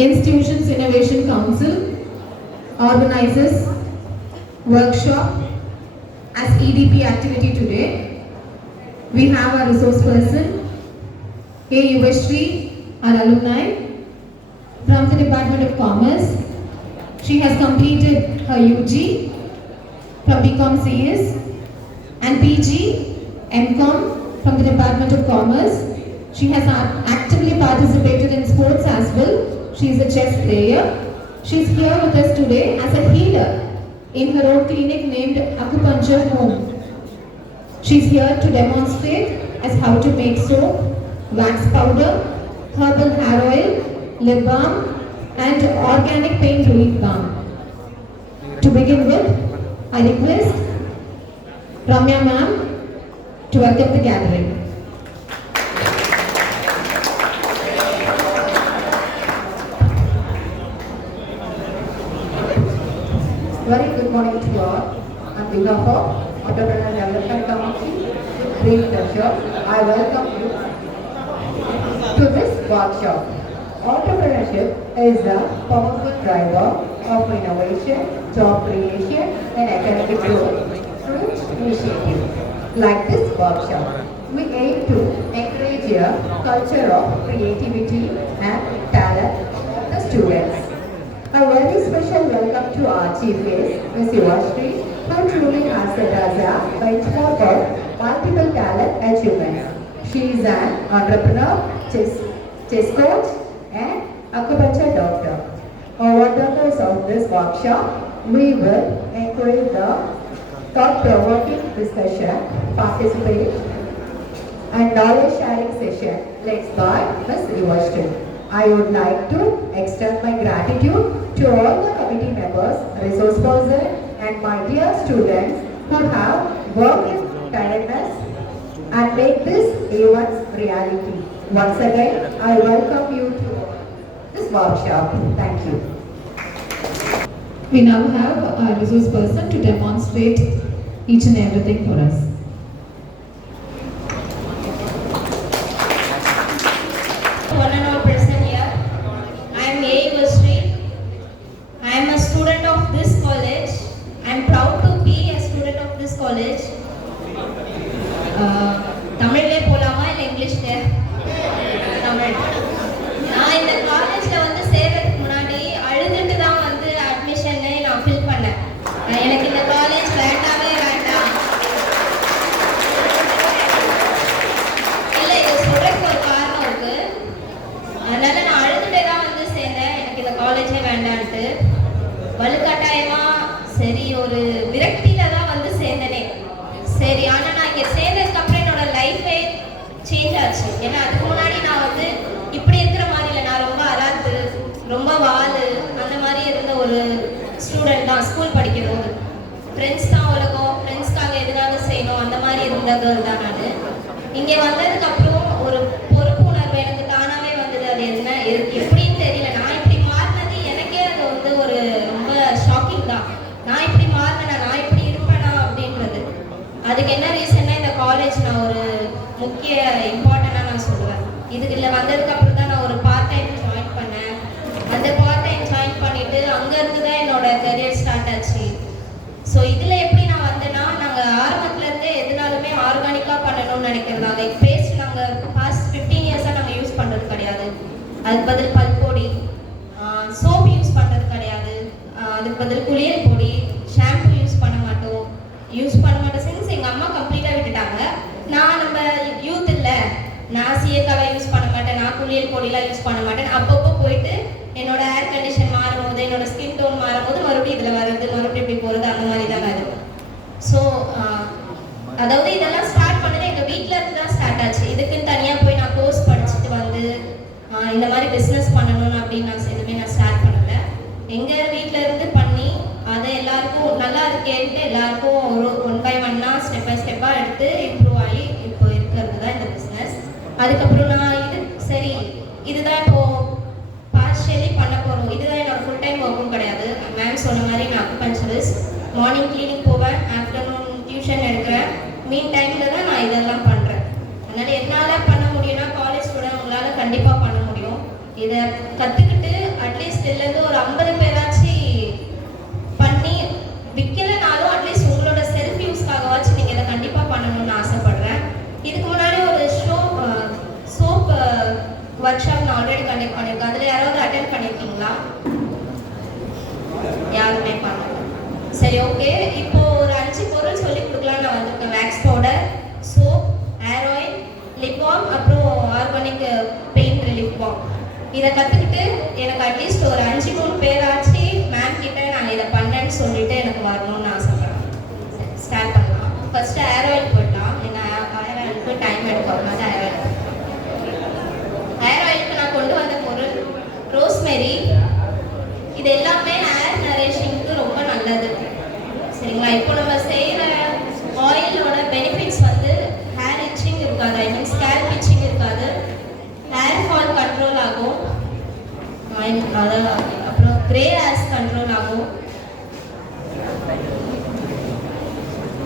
Institutions Innovation Council organizes workshop as EDP activity today. We have our resource person, A. Yuvashri, our alumni from the Department of Commerce. She has completed her UG from BCom CS and PG, MCom from the Department of Commerce. She has actively participated in sports as well. She is a chess player. She is here with us today as a healer in her own clinic named Acupuncture Home. She is here to demonstrate as how to make soap, wax powder, herbal hair oil, lip balm and organic pain relief balm. To begin with, I request Ramya ma'am to welcome the gathering. Very good morning to you all. On behalf of Entrepreneur Development Committee, great pleasure, I welcome you to this workshop. Entrepreneurship is a powerful driver of innovation, job creation and economic growth through initiatives like this workshop. We aim to encourage a culture of creativity and talent of the students. A very special welcome to our chief guest, Ms. Yuvashri, who truly has set us a benchmark of multiple talent achievements. She is an entrepreneur, chess coach, and acupuncture doctor. Over the course of this workshop, we will encourage the thought-provoking discussion, participate, and knowledge sharing session led by Ms. Yuvashri. I would like to extend my gratitude to all the committee members, resource persons, and my dear students who have worked in tiredness and make this event reality. Once again, I welcome you to this workshop. Thank you. We now have our resource person to demonstrate each and everything for us. One and all present here. I am A. Yuvashri. I am a student of this college. I am proud to be a student of this college. தமிழ்லே போலாமா இல்லை இங்கிலீஷ்ல? தமிழ். நான் இந்த காலேஜ்ல வந்து சேர்றதுக்கு முன்னாடி அழுதுட்டு தான் வந்து அட்மிஷனை நான் ஃபில் பண்ணேன். எனக்கு இந்த காலேஜ் வேண்டாமே வேண்டாம். இல்லை, இது சொல்றதுக்கு ஒரு காரணம் இருக்கு. அதனால நான் அழுதுட்டே தான் வந்து சேர்ந்தேன். எனக்கு இந்த காலேஜே வேண்டான்ட்டு வலுக்கட்டாயமா சரி ஒரு விரக்தியில தான் வந்து சேர்ந்தனே. சரி, ஆனால் நான் இங்கே சேர்ந்ததுக்கு அப்புறம் என்னோட லைஃபே சேஞ்ச் ஆச்சு. ஏன்னா அதுக்கு முன்னாடி நான் வந்து இப்படி இருக்கிற மாதிரி இல்லை. நான் ரொம்ப அராத்து, ரொம்ப வாலு, அந்த மாதிரி இருந்த ஒரு ஸ்டூடெண்ட் தான். ஸ்கூல் படிக்கும்போது ஃப்ரெண்ட்ஸ் தான் உலகம், ஃப்ரெண்ட்ஸ்க்காக எதுனால செய்யணும் அந்த மாதிரி இருந்த கேர்ள் தான் நான். இங்கே வந்ததுக்கு அப்புறம் ஒரு பொறுப்புணர்வு எனக்கு தானாகவே வந்தது. அது என்ன எப்படின்னு தெரியல. நான் இப்படி மாறினது எனக்கே அது வந்து ஒரு ரொம்ப ஷாக்கிங் தான். நான் இப்படி மாறினேனா, நான் இப்படி இருப்பேனா அப்படின்றது. அதுக்கு என்ன ரீசன்னா இந்த காலேஜ் நான் ஒரு முக்கிய இம்பார்ட்டண்டாக நான் சொல்லுவேன். இதுக்குள்ள வந்ததுக்கு அப்புறம் தான் நான் ஒரு பார்ட் டைம் ஜாயின் பண்ணேன். அந்த பார்ட் டைம் ஜாயின் பண்ணிட்டு அங்கேருந்து தான் என்னோட கரியர் ஸ்டார்ட் ஆச்சு. ஸோ இதில் எப்படி நான் வந்தேன்னா, நாங்கள் ஆரம்பத்துலேருந்தே எதுனாலுமே ஆர்கானிக்காக பண்ணணும்னு நினைக்கிறதா. லைக் பேஸ்ட் நாங்கள் பாஸ்ட் 15 இயர்ஸாக நாங்கள் யூஸ் பண்ணுறது கிடையாது. அதுக்கு பதில் பல்பொடி, சோப் யூஸ் பண்ணுறது கிடையாது. அதுக்கு பதில் குளியல் பொடி, ஷாம்பு யூஸ் பண்ண மாட்டோம். சின்ஸ் எங்கள் அம்மா கம்ப்ளீட்டாக விட்டுட்டாங்க. நம்ம யூத் இல்லை, நான் சீயக்காவை யூஸ் பண்ண மாட்டேன், நான் குளியல் பொடியெலாம் யூஸ் பண்ண மாட்டேன். அப்பப்போ போயிட்டு என்னோட ஏர் கண்டிஷன் மாறும் போது, என்னோட ஸ்கின் டோன் மாறும் போது மறுபடியும் இதில் வர்றது, மறுபடியும் இப்படி போகிறது, அந்த மாதிரி தான் அது. ஸோ அதாவது இதெல்லாம் ஸ்டார்ட் பண்ணது எங்கள் வீட்டில் இருந்து தான் ஸ்டார்ட் ஆச்சு. இதுக்குன்னு தனியாக போய் நான் கோர்ஸ் படிச்சுட்டு வந்து இந்த மாதிரி பிஸ்னஸ் பண்ணணும்னு அப்படின்னு நான் எதுவுமே நான் ஸ்டார்ட் பண்ணலை. எங்கள் வீட்டில் இருந்து பண்ணி அதை எல்லாருக்கும் நல்லா இருக்கேன்ட்டு எல்லாருக்கும் ஒரு 1 by 1 ஸ்டெப் பை ஸ்டெப்பாக எடுத்து இம்ப்ரூவ் ஆகி இப்போ இருக்கிறது தான் இந்த பிஸ்னஸ். அதுக்கப்புறம் நான் சரி இதுதான் இப்போது பார்ஷியலி பண்ண போகிறோம். இதுதான் என்னோட ஃபுல் டைம் ஒர்க்கும் கிடையாது. மேம் சொன்ன மாதிரி நான் அக்குபஞ்சரிஸ்ட். மார்னிங் கிளினிக் போவேன், ஆஃப்டர்நூன் டியூஷன் எடுக்கிறேன். மீன் டைமில் தான் நான் இதெல்லாம் பண்ணுறேன். அதனால் என்னால் பண்ண முடியும்னா காலேஜ் ஸ்டூடெண்ட் உங்களால் கண்டிப்பாக பண்ண முடியும். இதை கற்றுக்கிட்டு ஒர்க் ஷாப் நான் ஆல்ரெடி கண்டக்ட் பண்ணியிருக்கேன். அதில் யாராவது அட்டென்ட் பண்ணியிருக்கீங்களா? யாருமே பண்ணல. சரி, ஓகே. இப்போ ஒரு 5 பொருள் சொல்லி கொடுக்கலாம் நான் வந்திருக்கேன். Wax powder, soap, hair oil, lip balm, அப்புறம் ஆர்கானிக் பெயிண்ட் லிப் பாம். இதை கற்றுக்கிட்டு எனக்கு அட்லீஸ்ட் ஒரு 5-3 பேராச்சு மேம் கிட்ட நான் இதை பண்ணேன்னு சொல்லிட்டு எனக்கு வரணும்னு ஆசைப்படுறேன். ஸ்டார்ட் பண்ணலாம். ஃபர்ஸ்ட் ஹேர் ஆயில் போடலாம். ஏன்னா ஹேர் ஆயிலுக்கு டைம் எடுக்கும். அதனால ஹேர் ஆயிலுக்கு நான் கொண்டு வந்த பொருள் ரோஸ்மெரி. இது எல்லாமே ஹேர் நரிஷிங்க்கு ரொம்ப நல்லது. சரிங்களா? இப்போ நம்ம செய்கிற ஆயிலோட பெனிஃபிட்ஸ் வந்து ஹேர் இச்சிங் இருக்காது, ஐ மீன் ஸ்கேல்ப் இச்சிங் இருக்காது, ஹேர் ஃபால் கண்ட்ரோல் ஆகும், அப்புறம் கிரே ஹேர்ஸ் கண்ட்ரோல் ஆகும்.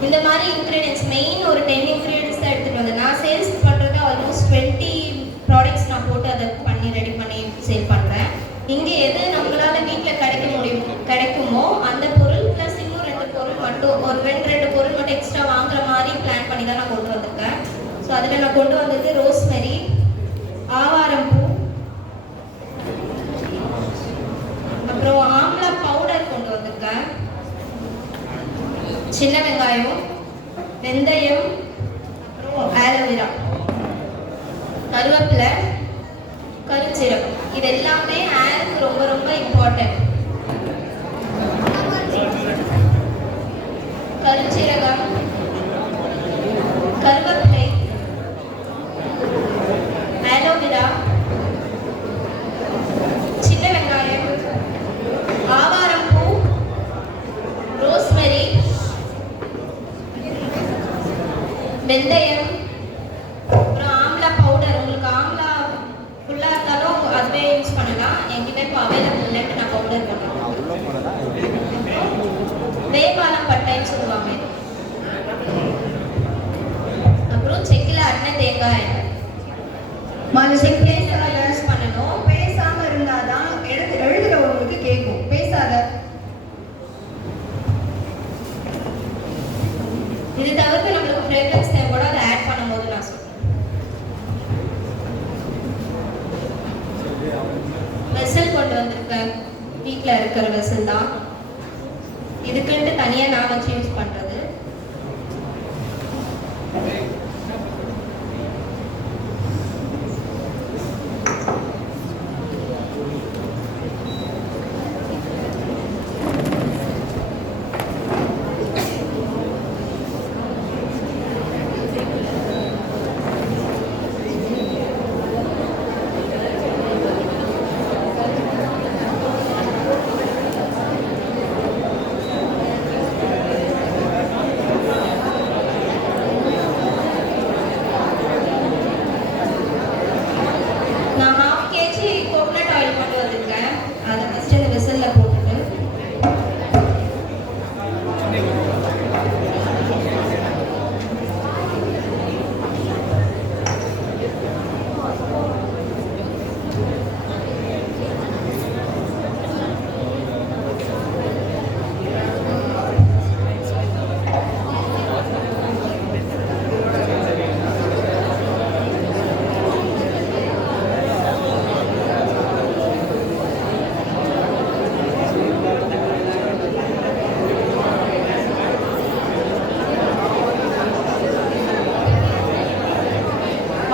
இந்த மாதிரி இன்க்ரீடியன்ஸ் மெயின் ஒரு 10 இன்க்ரீடியன்ஸ் தான் எடுத்துகிட்டு வந்தேன். நான் சேல்ஸ் பண்ணுறது ஆல்மோஸ்ட் 20 ப்ராடக்ட்ஸ் நான் போட்டு அதை பண்ணி ரெடி பண்ணி சேல் பண்ணுறேன். இங்கே எது நம்மளால் வீட்டில் கிடைக்குமோ அந்த பொருள் ப்ளஸ் இன்னும் 2 பொருள் மட்டும், ஒரு 2 பொருள் மட்டும் எக்ஸ்ட்ரா வாங்குற மாதிரி பிளான் பண்ணி தான் நான் கொண்டு வந்திருக்கேன். ஸோ அதில் நான் கொண்டு வந்தது ரோஸ்மெரி, ஆவாரம் பூ, அப்புறம் ஆம்லா பவுடர் கொண்டு வந்திருக்கேன், சின்ன வெங்காயம், வெந்தயம், அப்புறம் ஆலோவேரா, கருவேப்பிலை, கருஞ்சீரகம். இது எல்லாமே ஹேருக்கு ரொம்ப ரொம்ப இம்பார்ட்டன்ட். கருஞ்சீரகம், கருவேப்பிலை, ஆலோவேரா, சின்ன வெங்காயம், ஆவாரம் பூ, ரோஸ்மெரி, வெந்தயம், அப்புறம் ஆம்லா பவுடர். உங்களுக்கு ஆம்லா ஃபுல்லாக இருந்தாலும் அதுவே யூஸ் பண்ணலாம். என்கிட்ட இப்போ அவைலபிள் இல்லைன்னு நான் பவுடர் பண்ணுறேன். வேபாலம் பட்டைன்னு சொல்லுவாங்க. அப்புறம் செக்கில் அண்ண தேங்காய் யூஸ் பண்ணணும். பேசாம இருந்தாதான் எழுதுறவங்களுக்கு கேட்கும். பேசாத. இது தவிர்த்து நம்மளுக்கு ஃப்ரேக்ரன்ஸ் தேவைப்படும். அதை ஆட் பண்ணும்போது நான் சொல்றேன். வெசல் கொண்டு வந்திருக்கேன். வீட்டில் இருக்கிற வெசல் தான். இதுக்குன்ட்டு தனியாக நான் வச்சு யூஸ் பண்ணுறது.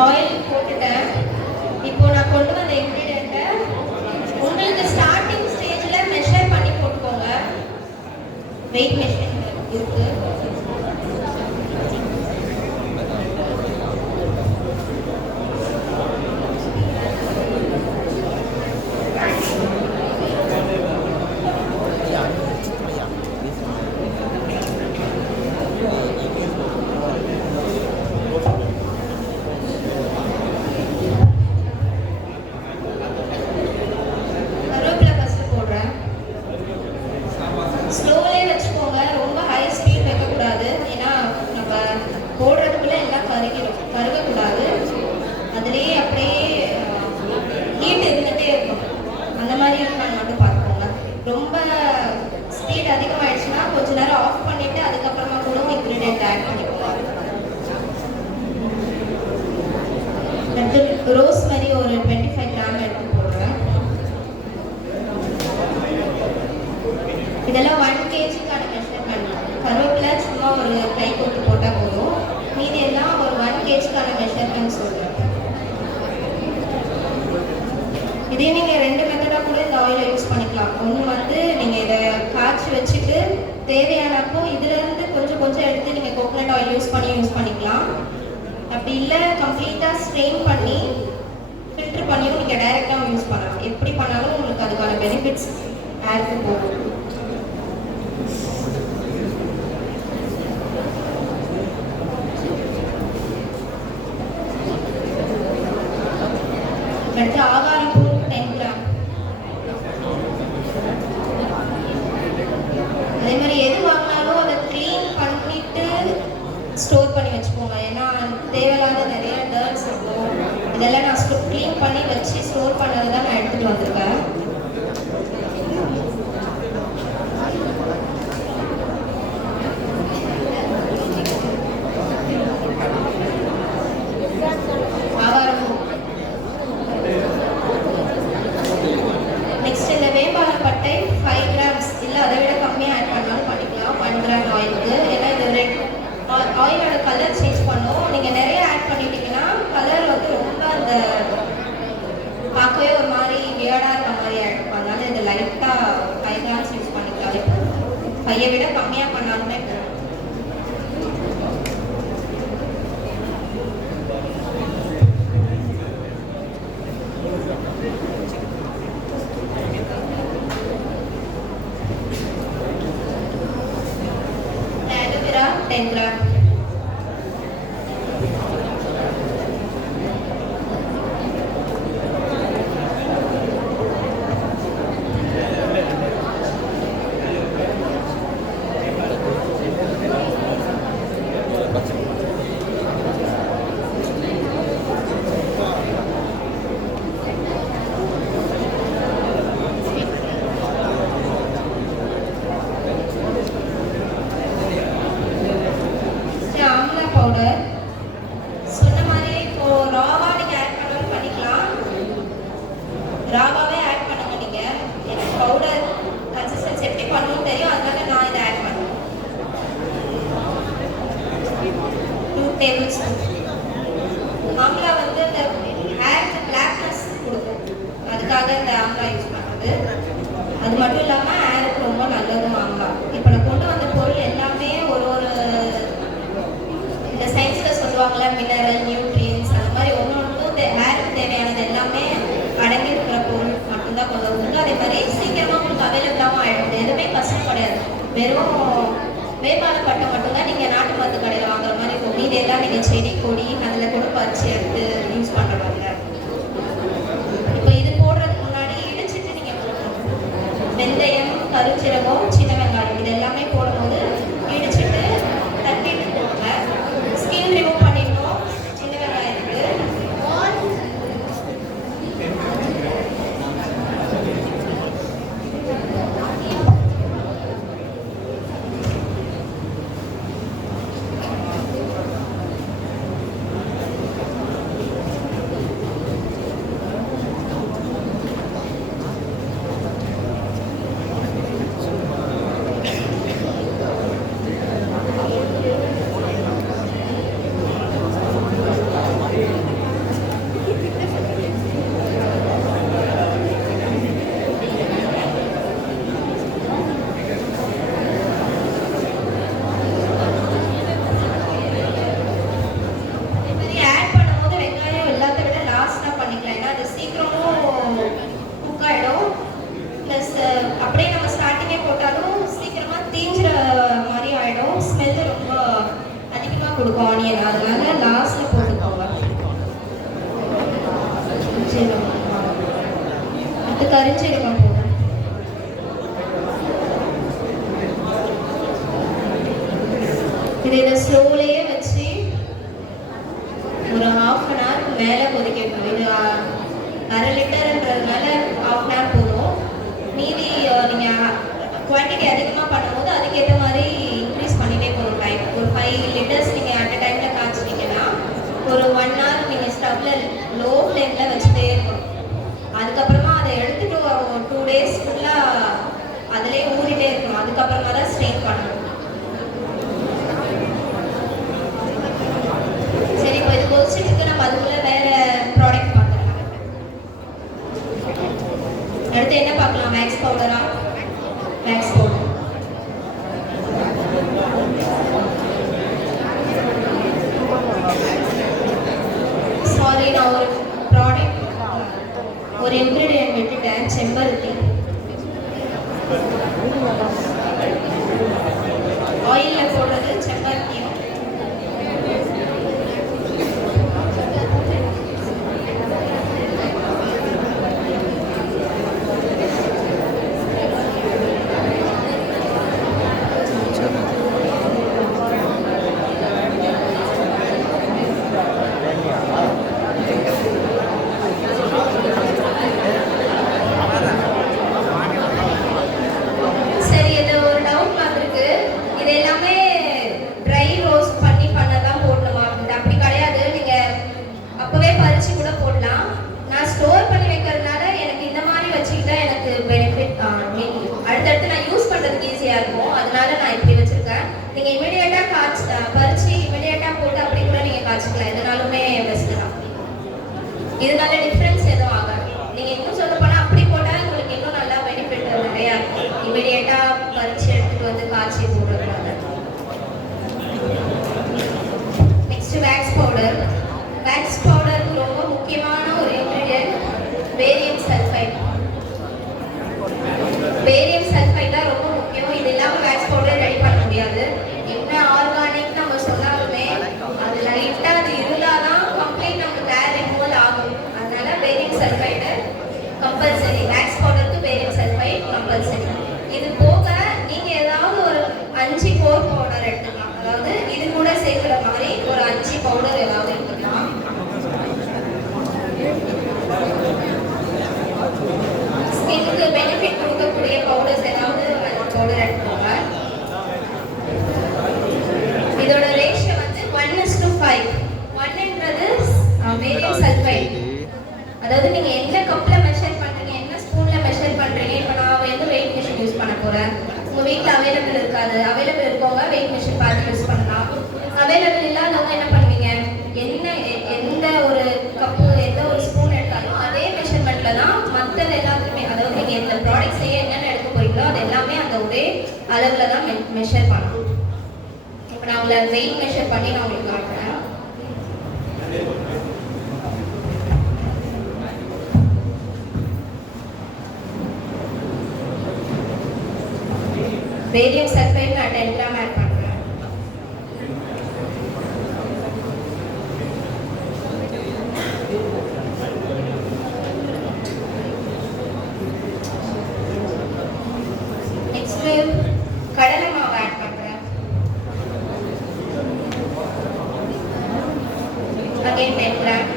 ஆயில் போட்டுட்டேன். இப்போ நான் கொண்டு வந்த இன்க்ரீடியண்ட்டை உங்களுக்கு ஸ்டார்டிங் ஸ்டேஜில் மெஷர் பண்ணி போட்டுக்கோங்க. வெயிட் மெஷின் இருக்கு. ஸ்லோலே வச்சுக்கோங்க. ரொம்ப ஹை ஸ்பீட் வைக்கக்கூடாது. ஏன்னா நம்ம போடுறதுக்குள்ள எல்லாம் கருகக்கூடாது. அதுலேயே அப்படியே ஹீட் இருந்துகிட்டே இருக்கும். அந்த மாதிரி இருக்கான்னு மட்டும் பார்த்துக்கோங்க. ரொம்ப ஸ்பீட் அதிகமாகிடுச்சுன்னா கொஞ்ச நேரம் ஆஃப் பண்ணிவிட்டு அதுக்கப்புறமா கூட இன்க்ரீடியன்ட் ஆட் பண்ணிக்கோங்க. அடுத்து ரோஸ்மெரி ஒரு 25 தேவையானப்போ இதிலிருந்து கொஞ்சம் கொஞ்சம் எடுத்து நீங்கள் கோகனட் ஆயில் யூஸ் பண்ணிக்கலாம். அப்படி இல்லை கம்ப்ளீட்டாக ஸ்ட்ரெயின் பண்ணி ஃபில்டர் பண்ணியும் நீங்கள் டைரெக்டாக யூஸ் பண்ணலாம். எப்படி பண்ணாலும் உங்களுக்கு அதுக்கான பெனிஃபிட்ஸ் ஆயிருக்கு போகும். அடுத்து ஆகாரம் பொருள் 10 கிராம். அதே மாதிரி எது வாங்கினாலும் அதை க்ளீன் பண்ணிட்டு ஸ்டோர் பண்ணி வச்சுக்கோங்க. ஏன்னா தேவையில்லாத நிறைய டர்ட்ஸ் இருக்கும். இதெல்லாம் நான் க்ளீன் பண்ணி வச்சு ஸ்டோர் பண்ணது தான் நான் எடுத்துகிட்டு வந்திருக்கேன். நெக்ஸ்ட் இந்த வேம்பாலை பட்டை 5 கிராம்ஸ் இல்லை அதை விட கம்மியாக ஆட் பண்ணாலும் பண்ணிக்கலாம் 1 கிராம் ஆயிலுக்கு. ஏன்னா இது ரெட் ஆயிலோட கலர் சேஞ்ச் பண்ணும். நீங்கள் நிறைய ஆட் பண்ணிட்டீங்கன்னா கலர் வந்து ரொம்ப அந்த பார்க்கவே ஒரு மாதிரி வியர்டாக இருக்க மாதிரி ஆகிடும். அதனால இது லைட்டாக 5 கிராம்ஸ் யூஸ் பண்ணிக்கலாம். 5ஐ விட கம்மியாக பண்ணாலுமே aloe 10 கிராம். ஆம்லா பவுடர் சொன்ன மாதிரி இப்போ ராவா நீங்க ஆட் பண்ணாலும் பண்ணிக்கலாம். ராவாவே ஆட் பண்ணுங்க. நீங்க எனக்கு பவுடர் கன்சிஸ்டன்சி எப்படி பண்ணணும்னு தெரியும், அதனால நான் இதை ஆட் பண்ணுவேன். 2 டேபிள் ஸ்பூன். ஆம்லா வந்து இந்த ஹேருக்கு பிளாக்னஸ் கொடுக்கும், அதுக்காக இந்த ஆம்லா யூஸ் பண்ணுறது. அது மட்டும் இல்லாமல் ஹேருக்கு ரொம்ப நல்லதும் ஆம்லா. இப்போ நான் கொண்டு வந்த பொருள் எல்லாமே ஒரு இந்த சயின்ஸில் சொல்லுவாங்கள்ல மினரல் நியூட்ரியன்ஸ் அந்த மாதிரி ஒன்றுக்கும் ஹேருக்கு தேவையானது எல்லாமே அடங்கி இருக்கிற பொருள் மட்டும்தான் கொண்டு வந்துருக்கு. அதே மாதிரி சீக்கிரமாக உங்களுக்கு அவைலபிளாகவும் ஆகிடும். எதுவுமே கஷ்டம் கிடையாது. வெறும் வேப்பாலை பட்டை மட்டும்தான் நீங்கள் நாட்டு மருந்து கடையில் வாங்குற மாதிரி இருக்கும். மீதி எல்லாம் நீங்கள் செடி கொடி அதில் கூட பறிச்சு எடுத்து யூஸ் பண்ணுறாங்க. இப்போ இது போடுறதுக்கு முன்னாடி இடிச்சிட்டு நீங்கள் போடணும். வெந்தயம் கருஞ்சீரகம் சின்ன வெங்காயம் இது எல்லாமே போடும்போது இடிச்சிட்டு தட்டிட்டு போடுங்க. ஸ்கின் ரிமூவ் பண்ணிடணும் சின்ன வெங்காயத்துக்கு. கொடுக்கும் ஆனியன், அதனால லாஸ்ட்ல போட்டுக்கோங்க. அடுத்து கரிஞ்சீரகம் போடுங்க. இதை ஸ்லோலையே வச்சு ஒரு 1/2 அன் ஹவர் மேலே கொதிக்கணும். இது 1/2 லிட்டர்ன்றதுனால 1/2 அன் ஹவர் போதும். மீதி நீங்கள் குவான்டிட்டி அதிகமாக பண்ணும்போது அதுக்கேற்ற மாதிரி இன்க்ரீஸ் பண்ணிகிட்டே போகணும் டைம். ஒரு 5 லிட்டர்ஸ் நீங்கள் அட் அ டைமில் காய்ச்சிட்டிங்கன்னா ஒரு 1 ஹவர் நீங்கள் ஸ்டவ்வில் லோ ஃப்ளேமில் வச்சுட்டே இருக்கணும். அதுக்கப்புறமா அதை எடுத்துகிட்டு ஒரு 2 டேஸ் ஃபுல்லாக அதிலே ஊறிட்டே இருக்கணும். அதுக்கப்புறமா தான் ஸ்ட்ரெயின் பண்ணணும். சரி, இப்போ இது கொதிச்சுட்டு நம்ம அதுக்குள்ள வேற ப்ராடக்ட் பார்க்கலாம். அடுத்து என்ன பார்க்கலாம்? மேக்ஸ் பவுடரா? மேக்ஸ் பவுடர் சாரி, நான் ஒரு ப்ராடக்ட் ஒரு இன்க்ரீடியன்ட் விட்டுட்டேன், செம்பருத்தி. ஆயிலில் போடுறது செம்பருத்தியும் சரி. இது ஒரு டவுட் வந்திருக்கு. இது எல்லாமே ட்ரை ரோஸ்ட் பண்ணி பண்ணதான் போடணுமா அப்படின்ட்டு? அப்படி கிடையாது. நீங்க அப்பவே பறிச்சு கூட போடலாம். நான் ஸ்டோர் பண்ணி வைக்கிறதுனால எனக்கு இந்த மாதிரி வச்சுக்கிட்டா எனக்கு பெனிஃபிட், அடுத்தடுத்து நான் யூஸ் பண்றதுக்கு ஈஸியா இருக்கும். அதனால நான் இப்படி வச்சிருக்கேன். நீங்க இமிடியேட்டா பறிச்சு இமிடியேட்டா போட்டு அப்படி கூட நீங்க காய்ச்சிக்கலாம். இதனாலுமே பெஸ்ட் தான். இதனால டிஃபரன்ஸ் எதுவும் ஆகாது. நீங்க இன்னும் சொல்ல போனா அப்படி போட்டா உங்களுக்கு இன்னும் நல்லா பெனிஃபிட் நிறையா இருக்கும். இமிடியேட்டா பறிச்சு எடுத்துட்டு வந்து காய்ச்சி போடுறதுனால. Next wax powder. வேக்ஸ் பவுடருக்கு ரொம்ப முக்கியமான ஒரு ingredient barium sulphide. Barium sulphide தான் ரொம்ப முக்கியம். இது இல்லாம வேக்ஸ் பவுடர் ரெடி பண்ண முடியாது. என்ன ஆர்கானிக் நம்ம சொன்னாலுமே அது லைட்டா அது இருந்தாதான் கம்ப்ளீட் நமக்கு ஏர் ரிமூவல் ஆகும். அதனால பேரியம் சல்ஃபைட் கம்பல்சரி. வேக்ஸ் பவுடருக்கு பேரியம் சல்ஃபைட் கம்பல்சரி. இது போக நீங்க ஏதாவது ஒரு 5 கோர் பவுடர் எடுத்துக்கலாம். அதாவது இது கூட சேர்க்கிற மாதிரி ஒரு 5 பவுடர் ஏதாவது எடுத்துக்கலாம். ஸ்கின்னுக்கு பெனிஃபிட் கொடுக்கக்கூடிய பவுடர்ஸ் ஏதாவது ஒரு 5 பவுடர் எடுத்துக்கோங்க. இதோட ரேஷியோ வந்து 1:5. 1ன்றது பேரியம் சல்ஃபைட். அதாவது நீங்க எந்த கப்ல மெஷர் பண்றீங்க, என்ன ஸ்பூன்ல மெஷர் பண்றீங்க. இப்போ நான் வந்து வெயிட் மிஷின் யூஸ் பண்ண போறேன். உங்க வீட்டில் அவைலபிள் இருக்காது. அவைலபிள் இருக்கவங்க வெயிட் மிஷின் பார்த்து யூஸ் பண்ணலாம். அவைலபிள் இல்லாதவங்க என்ன பண்ணுவீங்க, எந்த ஒரு கப்பு எந்த ஒரு ஸ்பூன் எடுத்தாலும் அதே மெஷர்மெண்ட்ல தான் மற்றது எல்லாத்துக்குமே, அதாவது நீங்க எந்த ப்ராடக்ட் செய்ய என்னென்ன எடுக்க போறீங்களோ அது எல்லாமே அந்த ஒரே அளவுல தான் மெஷர் பண்ணணும். இப்போ நான் உங்களை வெயிட் மெஷர் பண்ணி நான் உங்களுக்கு காட்டுறேன். பேரியம் சல்ஃபைட் நான் 10 கிராம் ஆட் பண்றேன். நெக்ஸ்ட் கடலை மாவு ஆட் பண்றேன். Again 10 gram.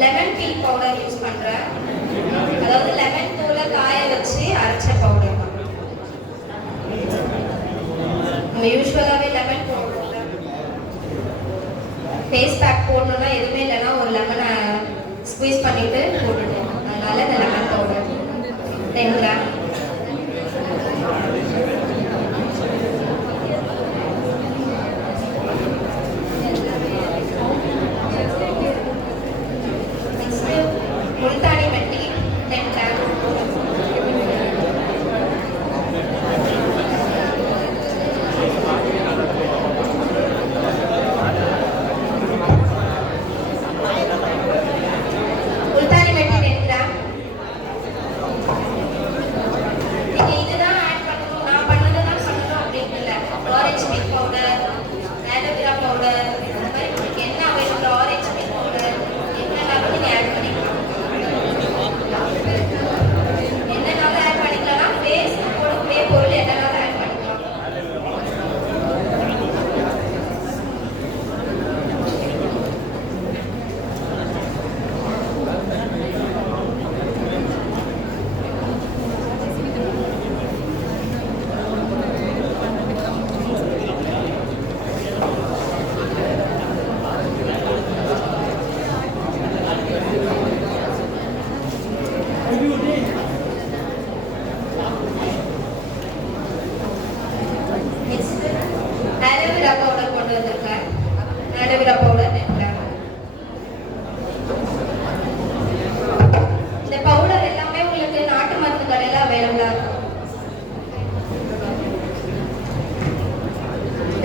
Lemon feel powder use பண்றேன். அதாவது லெமன் தூளை காய வச்சு அரைச்ச பவுடர் தான். நம்ம யூஸ்வலாவே லெமன் போடுவோம். ஃபேஸ் பேக் போடணும்னா எதுவுமே இல்லைன்னா ஒரு லெமனை ஸ்குவீஸ் பண்ணிட்டு போட்டுட்டேன். அதனால இந்த லெமன் பவுடர் 10 கிராம். முல்தானி மெட்டி 10 கிராம். முல்தானி மெட்டி 10 கிராம்.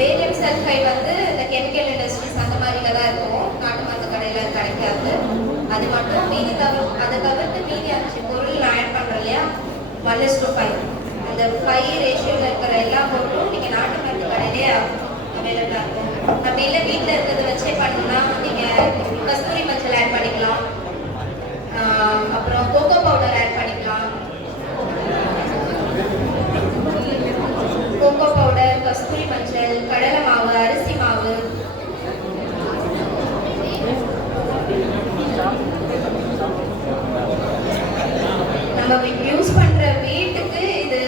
பேரியம் சல்ஃபைட் வந்து இந்த கெமிக்கல் இண்டஸ்ட்ரீஸ் அந்த மாதிரில தான் இருக்கும், நாட்டு மருந்து கடையில் கிடைக்காது. அது மட்டும் மீதி அதை தவிர்த்து மீதி 5 பொருள் நான் ஆட் பண்ணுறேன் இல்லையா, 1:5. அந்த 5 ரேஷியோவில் இருக்கிற எல்லா பொருளும் நீங்கள் நாட்டு மருந்து கடையிலே அவைலபிளாக இருக்கும். அப்படி இல்லை வீட்டில் இருக்கிறத வச்சே பண்ணணும்னா நீங்கள் கஸ்தூரி மஞ்சள் ஆட் பண்ணிக்கலாம், அப்புறம் கோகோ பவுடர் ஆட் பண்ணிக்கலாம். கோகோ பவுடர், கஸ்தூரி மஞ்சள், கடலை மாவு, அரிசி மாவு, நம்ம யூஸ் பண்ற வீட்டுக்கு இது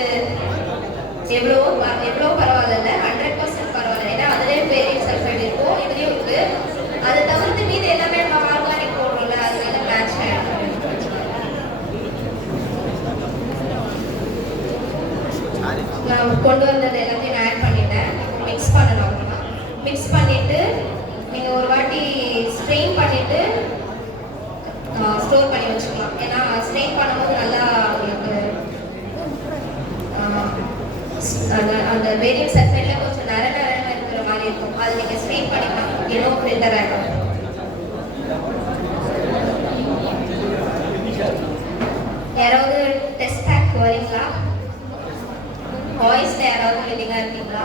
எவ்வளோ பரவாயில்ல, 100% பரவாயில்ல. ஏன்னா அதுலேயே பேரியம் சல்ஃபைட் இருக்கும், இதுலேயும் இருக்கு. அதை தவிர்த்து மீது எல்லாமே நம்ம ஆர்கானிக் போடுறோம்ல, அதனால மேட்ச் ஆகிடும். நான் கொண்டு வந்தது எல்லாமே நான் ஆட் பண்ணிட்டேன். மிக்ஸ் பண்ணணும். மிக்ஸ் பண்ணிட்டு நீங்கள் ஒரு வாட்டி ஸ்ட்ரெயின் பண்ணிட்டு ஸ்டோர் பண்ணி வச்சுக்கலாம். ஏன்னா ஸ்ட்ரெயின் பண்ணும்போது நல்லா உங்களுக்கு அந்த பேரியம் சல்ஃபைட்ல கொஞ்சம் நர இருக்கிற மாதிரி இருக்கும். அது நீங்கள் ஸ்ட்ரெயின் பண்ணிக்கலாம், இன்னும் ஃபில்டர் ஆகிடும். யாராவது டெஸ்ட் பேக் வரீங்களா? வாய்ஸ்ல யாராவது வெளியாக இருக்கீங்களா?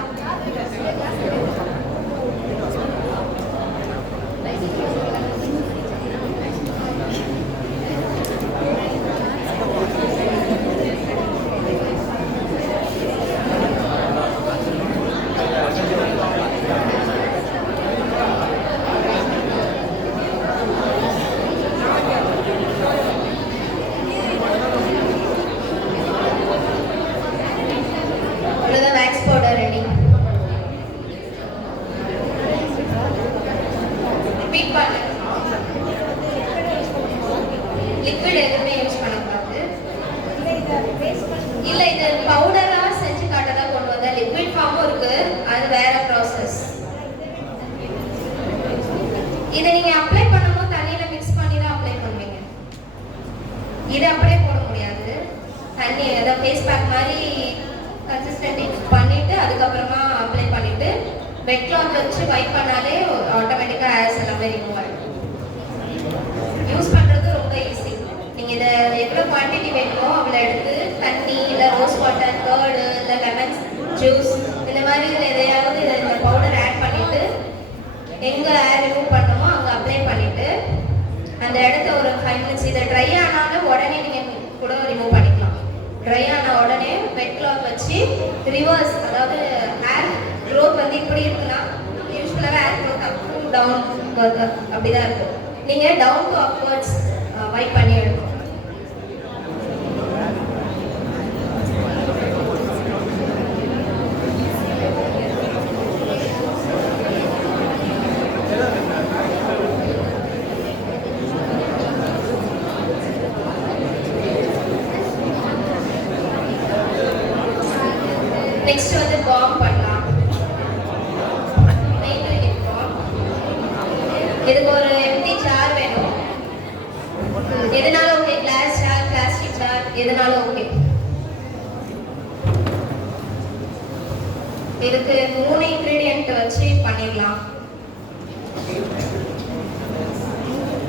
Wax powder ready. ரிப்பீட் பண்ணு. லிக்விட் எதுவுமே யூஸ் பண்ணக்கூடாது. இல்ல இது பவுடரா செஞ்சு காட்டதா கொண்டு வந்த லிக்விட் ஃபார்மும் இருக்கு, அது வேற ப்ராசஸ். இதை நீங்க அப்ளை பண்ணும்போது தண்ணியில மிக்ஸ் பண்ணி தான் அப்ளை பண்ணுவீங்க. இது அப்படியே போட முடியாது. தண்ணி ஏதாவது ஃபேஸ் பேக் மாதிரி கன்சிஸ்டன்ட் பண்ணிட்டு அதுக்கப்புறமா அப்ளை பண்ணிட்டு வெட் கிளாத் வச்சு வைப் பண்ணாலே ஆட்டோமேட்டிக்கா ஹேர்ஸ் எல்லாமே ரிமூவ் ஆகிடும். யூஸ் பண்றது ரொம்ப ஈஸி. நீங்க இதை எவ்வளோ குவான்டிட்டி வேணுமோ அவ்வளோ எடுத்து தண்ணி இல்லை ரோஸ் வாட்டர், கர்டு இல்லை லெமன் ஜூஸ் இந்த மாதிரி இதில் எதையாவது இந்த பவுடர் ஆட் பண்ணிட்டு எங்கே ஹேர் ரிமூவ் பண்ணணுமோ அங்கே அப்ளை பண்ணிட்டு அந்த இடத்த ஒரு 5 மினிட்ஸ் இதை ட்ரை ஆனாலும் உடனே நீங்கள் கூட ரிமூவ் பண்ணிக்கலாம். ட்ரை ஆன உடனே வெட் கிளாத் வச்சு ரிவர்ஸ், அதாவது ஹேர் க்ரோத் வந்து இப்படி இருக்குன்னா யூஸ்வலாக hair growth up to down அப்படிதான் இருக்கும். நீங்கள் டவுன் டு அப்வர்ட்ஸ் வைப் பண்ணி எடுக்கணும். நெக்ஸ்ட் வந்து பாம் பண்ணலாம். இதுக்கு ஒரு எம்டி ஜார் வேணும். எதுனாலும் okay, glass jar, plastic jar, எதுனாலும் ஓகே. இதுக்கு 3 இன்கிரீடியன்ட் வச்சு பண்ணிடலாம்.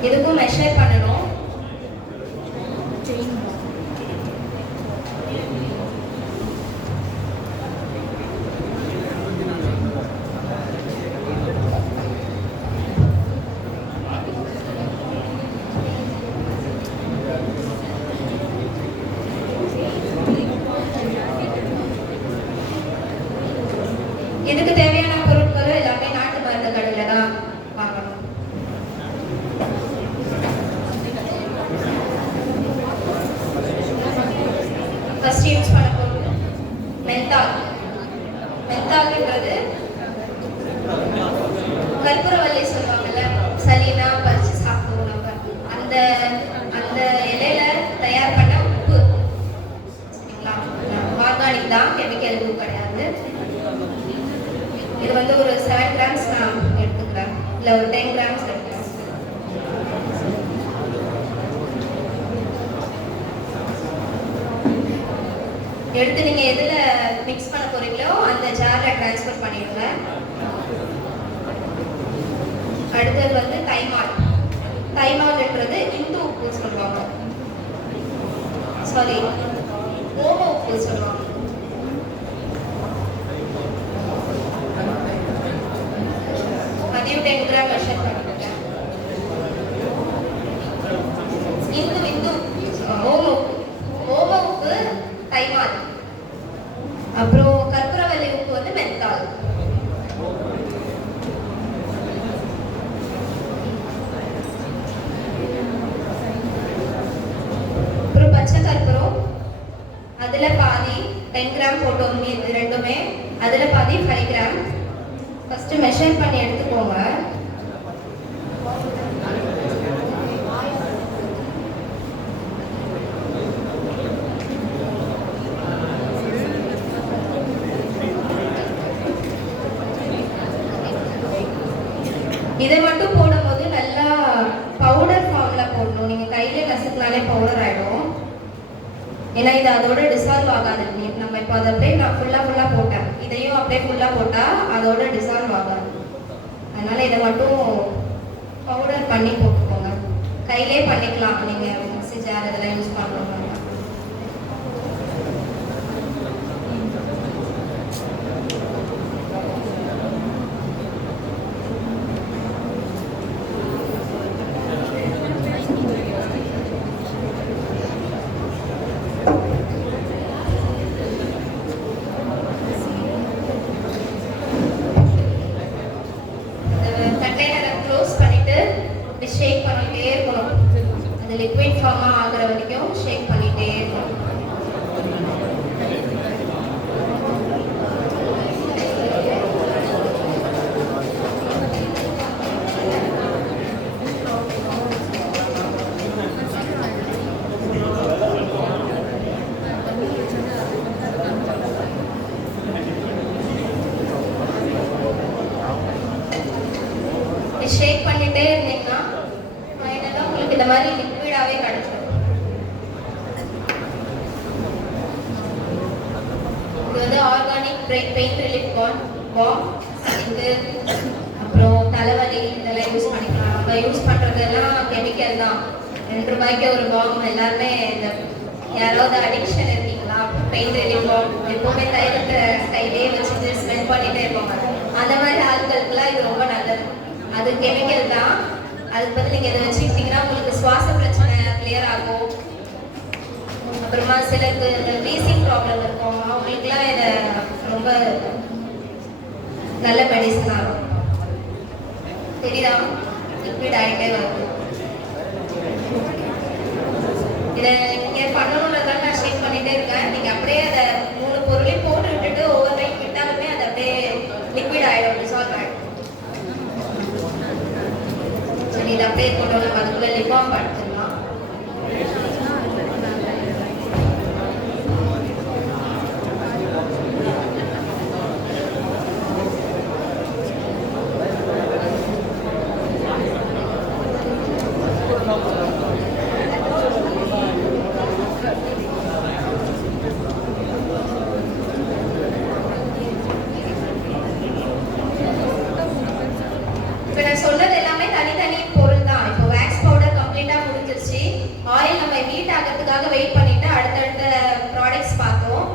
இதுக்கும் மெஷர் பண்ணணும். இதுக்கு தேவையான பொருட்கள் எல்லாமே நாட்டு மருந்து கடையில தான் வாங்கணும். ஃபர்ஸ்ட் யூஸ் பண்ண பொருள் மென்தால். மென்தால்ன்றது கற்பூரவள்ளி சொல்லுவாங்கல்ல, சளினா பறிச்சு சாப்பிடுவோம் நம்ம. அந்த அந்த இலையில தயார் பண்ண உப்பு. சரிங்களா? ஆர்கானிக் தான், கெமிக்கல் எதுவும் கிடையாது. இது வந்து ஒரு 7 கிராம்ஸ் நான் எடுத்துக்கிறேன், இல்லை ஒரு 10 கிராம்ஸ் எடுத்துக்கிறேன். எடுத்து நீங்கள் எதில் மிக்ஸ் பண்ண போகிறீங்களோ அந்த ஜாரில் ட்ரான்ஸ்ஃபர் பண்ணிடுங்க. அடுத்தது வந்து தைமால். தைமால்ன்றது இந்து உப்பு சொல்லுவாங்க, சாரி ஓம உப்பு சொல்லுவாங்க. அதையும் 10 கிராம் மெஷர் பண்ணிக்கிட்டேன். இந்து ஓம உப்பு, ஓம உப்பு தைமால். அப்புறம் கற்பூரவள்ளி உப்பு வந்து மென்தால். அப்புறம் பச்சை கற்பூரம், அதுல பாதி 10 கிராம் போட்டோம் இது ரெண்டுமே, அதுல பாதி 5 கிராம். ஃபர்ஸ்ட் மெஷர் பண்ணி எடுத்துக்கோங்க. இதை மட்டும் போடும்போது நல்லா பவுடர் ஃபார்ம்ல போடணும். நீங்க கையில நசுக்கினாலே பவுடர் ஆயிடும். ஏன்னா இது அதோட டிசால்வ் ஆகாது. நம்ம இப்போ அதை அப்படியே நான் ஃபுல்லா போட்டேன், இதையும் அப்படியே ஃபுல்லா போட்டா அதோட டிசால்வ் ஆகாது. அதனால இதை மட்டும் பவுடர் பண்ணி போட்டுக்கோங்க. கையிலே பண்ணிக்கலாம், நீங்க மிக்ஸி ஜார் இதெல்லாம் யூஸ் பண்ணணும். ஷேக் பண்ணிட்டே இருக்கணும். அது லிக்விட் ஃபார்மா ஆகுற வரைக்கும் ஷேக் பண்ணிட்டே இருக்கணும். ஷேக் பண்ணிட்டே இருந்தீங்கன்னா ஃபைனலாக உங்களுக்கு இந்த மாதிரி லிக்விடாகவே கிடைச்சிடும். இது வந்து ஆர்கானிக் பெயின் ரிலீஃப் பாம். இதுக்கு அப்புறம் தலைவலி இதெல்லாம் யூஸ் பண்ணிக்கலாம். நம்ம யூஸ் பண்ணுறதெல்லாம் கெமிக்கல் தான். 2 ரூபாய்க்கு ஒரு பாம். எல்லாருமே இந்த யாராவது அடிக்ஷன் இருக்கீங்களா, பெயின் ரிலீஃப் பாம் எப்பவுமே தைலத்தை கையிலே வச்சுட்டு ஸ்மெல் பண்ணிட்டே இருப்பாங்க. அந்த மாதிரி ஆட்களுக்குலாம் இது ரொம்ப நல்லது. அது கெமிக்கல் தான். அதுக்கு பதில் நீங்கள் இதை வச்சுக்கிட்டீங்கன்னா உங்களுக்கு சுவாச பிரச்சனை கிளியர் ஆகும். அப்புறமா சிலருக்கு இந்த வீசிங் ப்ராப்ளம் இருக்கும், அவங்களுக்குலாம் இதை ரொம்ப நல்ல மெடிசன் ஆகும். தெரியுதா? லிக்விட் ஆகிட்டே வருது. இதை நீங்கள் பண்ணணுன்றதால நான் ஷேக் பண்ணிகிட்டே இருக்கேன். நீங்கள் அப்படியே அதை 3 பொருளையும் போட்டு விட்டுட்டு ஓவர் நைட் விட்டாலுமே அது அப்படியே லிக்விட் ஆகிடும், டிசால்வ் ஆகிடும். சரி, இதை அப்படியே கொண்டு வந்து அதுக்குள்ள லிப் பாம் படுத்துடலாம். இப்போ நான் சொன்னது எல்லாமே தனித்தனி பொருள் தான். இப்போ வேக்ஸ் பவுடர் கம்ப்ளீட்டாக முடிஞ்சிருச்சு. ஆயில் நம்ம ஹீட் ஆகிறதுக்காக வெயிட் பண்ணிட்டு அடுத்தடுத்த ப்ராடக்ட்ஸ் பார்த்தோம்.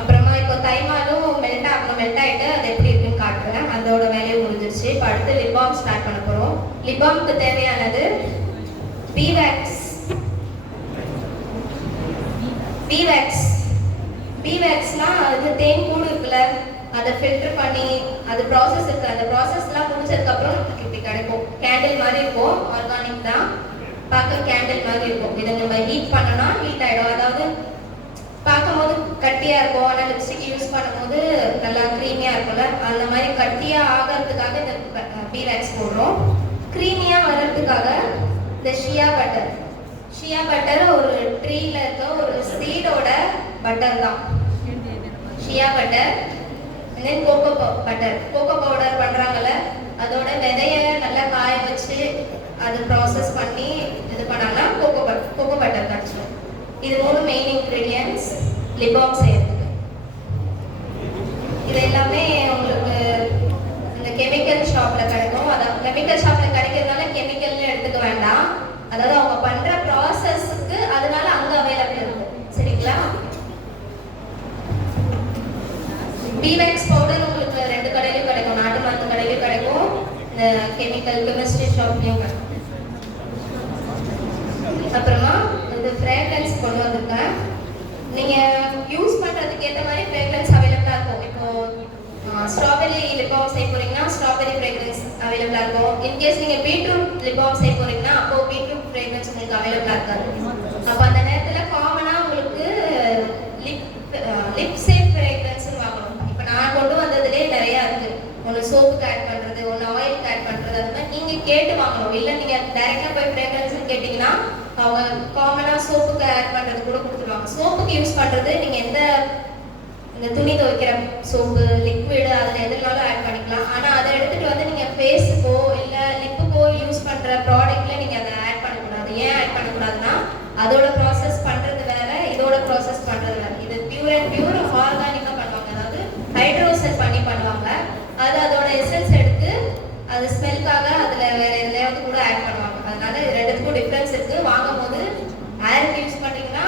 அப்புறமா இப்போ தைமாலும் மெல்ட் ஆகிட்டு அது எப்படி இருக்குன்னு காட்டுறேன். அதோட வேலையும் முடிஞ்சிருச்சு. இப்போ அடுத்து லிப் பாம் ஸ்டார்ட் பண்ண போகிறோம். லிப் பாம்க்கு தேவையானது பீவேக்ஸ்னா அது தேன் கூடு இருக்குல்ல, அதை ஃபில்டர் பண்ணி அது ப்ராசஸ் இருக்குது. அந்த ப்ராசஸ்லாம் முடிச்சதுக்கப்புறம் நமக்கு இப்படி கிடைக்கும். கேண்டில் மாதிரி இருக்கும், ஆர்கானிக் தான், பார்க்க கேண்டில் மாதிரி இருக்கும். இதை நம்ம ஹீட் பண்ணோன்னா ஹீட் ஆகிடும். அதாவது பார்க்கும்போது கட்டியாக இருக்கும், ஆனால் லிப்ஸ்டிக் யூஸ் பண்ணும்போது நல்லா க்ரீமியாக இருக்கும்ல, அந்த மாதிரி கட்டியாக ஆகிறதுக்காக இந்த பீவேக்ஸ் போடுறோம். க்ரீமியாக வர்றதுக்காக இந்த ஷியா பட்டர் ஒரு ட்ரீல இருக்க ஒரு சீடோட பட்டர் தான் ஷியா பட்டர். தென் கோகோ பவுடர் பண்ணுறாங்கல்ல, அதோட விதையை நல்லா காய வச்சு அது ப்ராசஸ் பண்ணி இது பண்ணாங்கன்னா கோகோ பட்டர் கிடச்சிடும். இது 3 மெயின் இன்க்ரீடியன்ட்ஸ் லிப் பாம் செய்யறதுக்கு. இது எல்லாமே உங்களுக்கு இந்த கெமிக்கல் ஷாப் ஷாப்ல கிடைக்கும். அதாவது கெமிக்கல் ஷாப்ல கிடைக்கிறதுனால கெமிக்கல்னு எடுத்துக்க வேண்டாம். அதாவது அவங்க பண்ற ப்ராசஸ்க்கு அதனால அங்க அவைலபிள் இருக்கு. சரிங்களா? டிவேக்ஸ் பவுடர் உங்களுக்கு 2 கடையிலும் கிடைக்கும். நாட்டு மருந்து கடையிலும் கிடைக்கும், இந்த கெமிக்கல் கெமிஸ்ட்ரி ஷாப்லயும் கிடைக்கும். அப்புறமா இந்த ஃப்ரேக்ரன்ஸ் கொண்டு வந்திருக்கேன். நீங்க யூஸ் பண்றதுக்கு ஏற்ற மாதிரி ஃப்ரேக்ரன்ஸ் அவைலபிளா இருக்கும். இப்போ ஸ்ட்ராபெரி லிப் பாம் செய்ய போறீங்கன்னா ஸ்ட்ராபெரி ஃப்ரேக்ரன்ஸ் அவைலபிளா இருக்கும். இன்கேஸ் நீங்க பீட்ரூட் லிப் பாம் செய்ய போறீங்கன்னா அப்போ பீட்ரூட் ஃப்ரேக்ரன்ஸ் உங்களுக்கு அவைலபிளா இருக்காது. அப்போ அந்த நேரத்துல காமனா உங்களுக்கு லிப் சேஃப் ஃப்ரேக்ரன்ஸ் வாங்கணும். இப்போ நான் கொண்டு வந்ததுலேயே நிறைய இருக்கு. ஒன்று சோப்புக்கு ஆட் பண்றது, ஒன்று ஆயிலுக்கு ஆட் பண்றது, அது மாதிரி நீங்க கேட்டு வாங்கணும். இல்லை நீங்க டைரக்டா போய் ஃப்ரேக்ரன்ஸ் கேட்டீங்கன்னா அவங்க காமனா சோப்புக்கு ஆட் பண்றது கூட கொடுத்துருவாங்க. சோப்புக்கு யூஸ் பண்றது நீங்க இந்த துணி துவைக்கிற சோப்பு, லிக்விடு, அதில் எதுனாலும் ஆட் பண்ணிக்கலாம். ஆனால் அதை எடுத்துட்டு வந்து நீங்கள் ஃபேஸுக்கோ இல்லை லிப்புக்கோ யூஸ் பண்ணுற ப்ராடக்ட்ல நீங்கள் அதை ஆட் பண்ணக்கூடாது. ஏன் ஆட் பண்ணக்கூடாதுன்னா அதோட ப்ராசஸ் பண்ணுறது வேற, இதோட ப்ராசஸ் பண்ணுறது வேற. இது பியூர் அண்ட் பியூர் ஆர்கானிக்காக பண்ணுவாங்க, அதாவது ஹைட்ரோசெல் பண்ணி பண்ணுவாங்க. அது அதோட எசன்ஸ் எடுத்து அது ஸ்மெல்காக அதில் வேற எதுலையாவது கூட ஆட் பண்ணுவாங்க. அதனால இது ரெண்டுத்துக்கும் டிஃப்ரென்ஸ் இருக்கு. வாங்கும் போது ஹேருக்கு யூஸ் பண்ணுறீங்கன்னா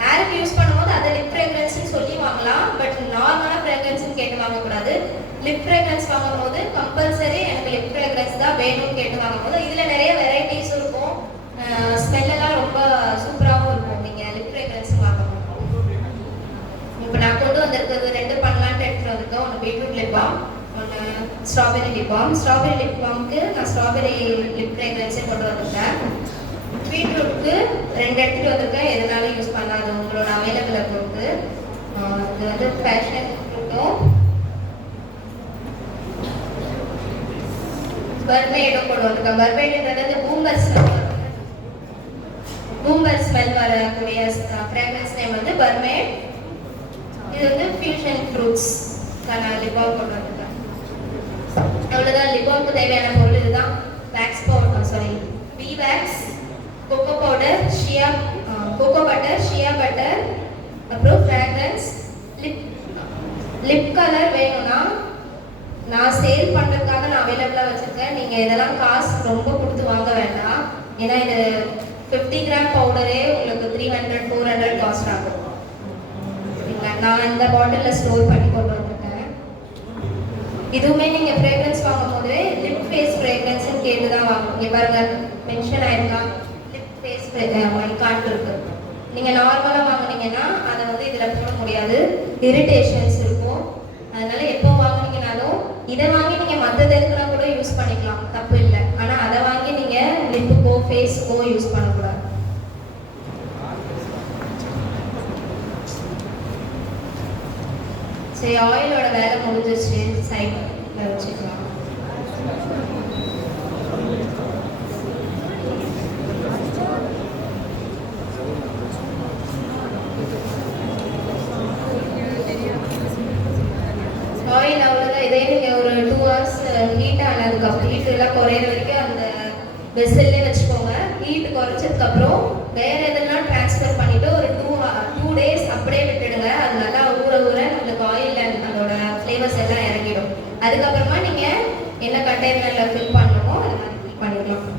ஹேருக்கு யூஸ் பண்ணும்போது அதை லிப் ஃப்ரேக்ரன்ஸ்னு சொல்லி வாங்கலாம். பட் நார்மலாக ஃப்ரேக்ரன்ஸ்னு கேட்டு வாங்கக்கூடாது. லிப் ஃப்ரேக்ரன்ஸ் வாங்கும்போது கம்பல்சரி எனக்கு லிப் ஃப்ரேக்ரன்ஸ் தான் வேணும்னு கேட்டு வாங்கும்போது இதில் நிறைய வெரைட்டிஸ் இருக்கும், ஸ்மெல்லாம் ரொம்ப சூப்பராகவும் இருக்கும். நீங்கள் லிப் ஃப்ரேக்ரன்ஸ் வாங்கணும். இப்போ நான் கொண்டு வந்திருக்கிறது 2 பண்ணலான்ட்டு எடுத்துகிட்டு வந்திருக்கேன். ஒன்று பீட்ரூட் லிப் பாம், ஒன்று strawberry lip balm. Strawberry lip பாம்க்கு நான் ஸ்ட்ராபெரி லிப் ஃப்ரேக்ரன்ஸே கொண்டு வந்திருக்கேன். பீட்ரூட்க்கு 2 எடுத்துட்டு வந்திருக்கேன். எதனாலும் யூஸ் பண்ணாது, உங்களோட அவைலபிளை பொறுத்து. இது வந்து பேஷன் ஃப்ரூட்டும் பர்மேடும் கொண்டு வந்திருக்கேன். பர்மேடுன்றது பூம்பர் ஸ்மெல் வரக்கூடிய ஃப்ராக்ரன்ஸ் நேம் வந்து பர்மேட். இது வந்து ஃபியூஷன் ஃப்ரூட்ஸ் லிப் பாம் கொண்டு வந்திருக்கேன். அவ்வளோதான். லிப் பாம்க்கு தேவையான பொருள் இதுதான். Wax powder, bee wax, cocoa powder, cocoa butter, shea butter, அப்புறம் ஃப்ராக்ரன்ஸ். லிப் கலர் வேணும்னா நான் சேல் பண்ணுறதுக்காக நான் அவைலபிளாக வச்சுருக்கேன். நீங்கள் இதெல்லாம் காசு ரொம்ப கொடுத்து வாங்க வேண்டாம். ஏன்னா இது 50 கிராம் பவுடரே உங்களுக்கு 300-400 காஸ்ட் ஆகும். சரிங்களா? நான் இந்த பாட்டிலில் ஸ்டோர் பண்ணி கொண்டு வந்திருக்கேன். இதுவுமே நீங்கள் ஃப்ரேக்ரன்ஸ் வாங்கும் போதே லிப் ஃபேஸ் ஃப்ரேக்ரன்ஸ்ன்னு கேட்டு தான் வாங்கணும். இங்கே பாருங்க மென்ஷன் ஆயிருக்கா, ஃபேஸ் கார்டு இருக்கு. நீங்க நார்மலா வாங்குனீங்கன்னா அதை வந்து இதுல போட முடியாது, இரிட்டேஷன்ஸ் இருக்கும். அதனால எப்போ வாங்குனீங்கனாலும் இதை வாங்கி நீங்க மற்றது எதுக்குனா கூட யூஸ் பண்ணிக்கலாம், தப்பு இல்லை. ஆனா அதை வாங்கி நீங்க லிப்புக்கோ ஃபேஸுக்கோ யூஸ் பண்ணக்கூடாது. சரி, ஆயிலோட வேலை முடிஞ்சிச்சு, சைட்ல வச்சுக்கலாம். ஆயில் அவ்வளோதான். இதே நீங்கள் ஒரு 2 hours ஹீட் ஆனதுக்கப்புறம், ஹீட் எல்லாம் குறையிற வரைக்கும் அந்த வெசல்லே வச்சுக்கோங்க. ஹீட் குறைச்சதுக்கப்புறம் வேறு எதெல்லாம் ட்ரான்ஸ்ஃபர் பண்ணிவிட்டு ஒரு 2 days அப்படியே விட்டுடுங்க. அது நல்லா ஊற நம்மளுக்கு ஆயில் அதோட ஃப்ளேவர்ஸ் எல்லாம் இறங்கிடும். அதுக்கப்புறமா நீங்கள் என்ன கண்டெய்னரில் ஃபில் பண்ணணுமோ அது மாதிரி ஃபில் பண்ணிடலாம்.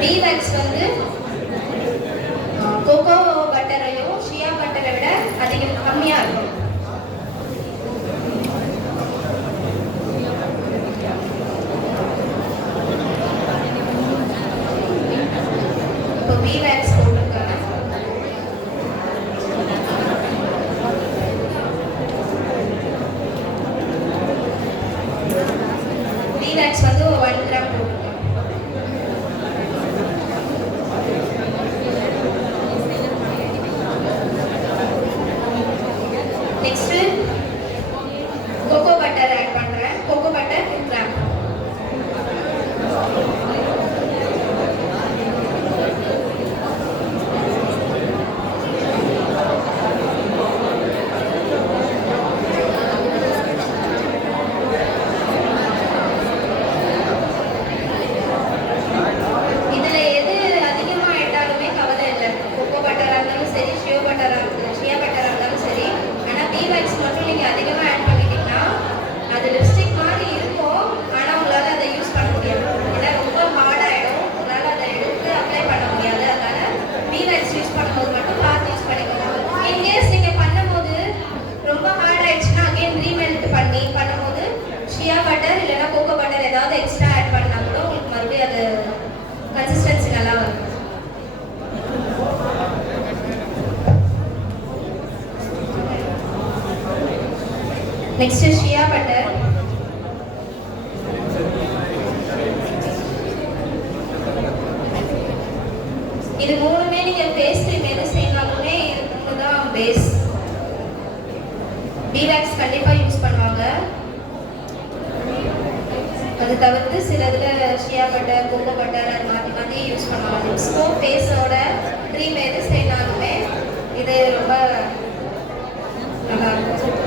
பி வேக்ஸ் வந்து கோகோ பட்டரையும் ஷியா பட்டரை விட அதிகம் கம்மியாக இருக்கும். இப்போ பி வேக்ஸ் போட்டிருக்காங்க. பி வேக்ஸ் வந்து 1 கிராம் போட்டிருக்காங்க. நெக்ஸ்ட் கோகோ பட்டர் ஆட் பண்றேன். Cocoa butter 2 gram. இதுல எது அதிகமா ஆயிட்டாலுமே கவலை இல்லை. கோகோ பட்டரா இருந்தாலும் சரி, ஷியா பட்டரா இருந்தாலும் சரி. ஆனா பி வேக்ஸ் மட்டும் நீங்க அதிகமா ஆட் பண்ணிட்டீங்கன்னா அது லிப்ஸ்டிக் மாதிரி இருக்கும். ஆனா உங்களால அதை யூஸ் பண்ண முடியாது. ஏன்னா ரொம்ப ஹார்ட் ஆயிடும். உங்களால அதை எடுத்து அப்ளை பண்ண முடியாது. அதனால பி வேக்ஸ் யூஸ் பண்ணும்போது மட்டும் பார்த்து யூஸ் பண்ணிக்கோங்க. இன்கேஸ் நீங்க பண்ணும்போது ரொம்ப ஹார்ட் ஆயிடுச்சுன்னா அகைன் ரீமெல்ட் பண்ணும்போது ஷியா பட்டர் இல்லைன்னா கோகோ பட்டர் ஏதாவது எக்ஸ்ட்ரா ஆட் பண்ணா கூட உங்களுக்கு மறுபடியும் அது கன்சிஸ்டன்சி நல்லா வரும். நெக்ஸ்ட் ஷியா பட்டர். இது மூணுமே நீங்க ஃபேஸ் கிரீம் எது செய்யணும்னாலுமே இது மூணு தான் பேஸ். பி வேக்ஸ் கண்டிப்பா யூஸ் பண்ணுவாங்க. அது தவிர்த்து சில இதில் ஷியா பட்டர், கோகோ பட்டர் அது மாற்றி மாற்றி யூஸ் பண்ணுவாங்க. லிப்ஸ்க்கும் ஃபேஸோட க்ரீம் எது செய்யணும்னாலுமே இது ரொம்ப நல்லா இருக்கும்.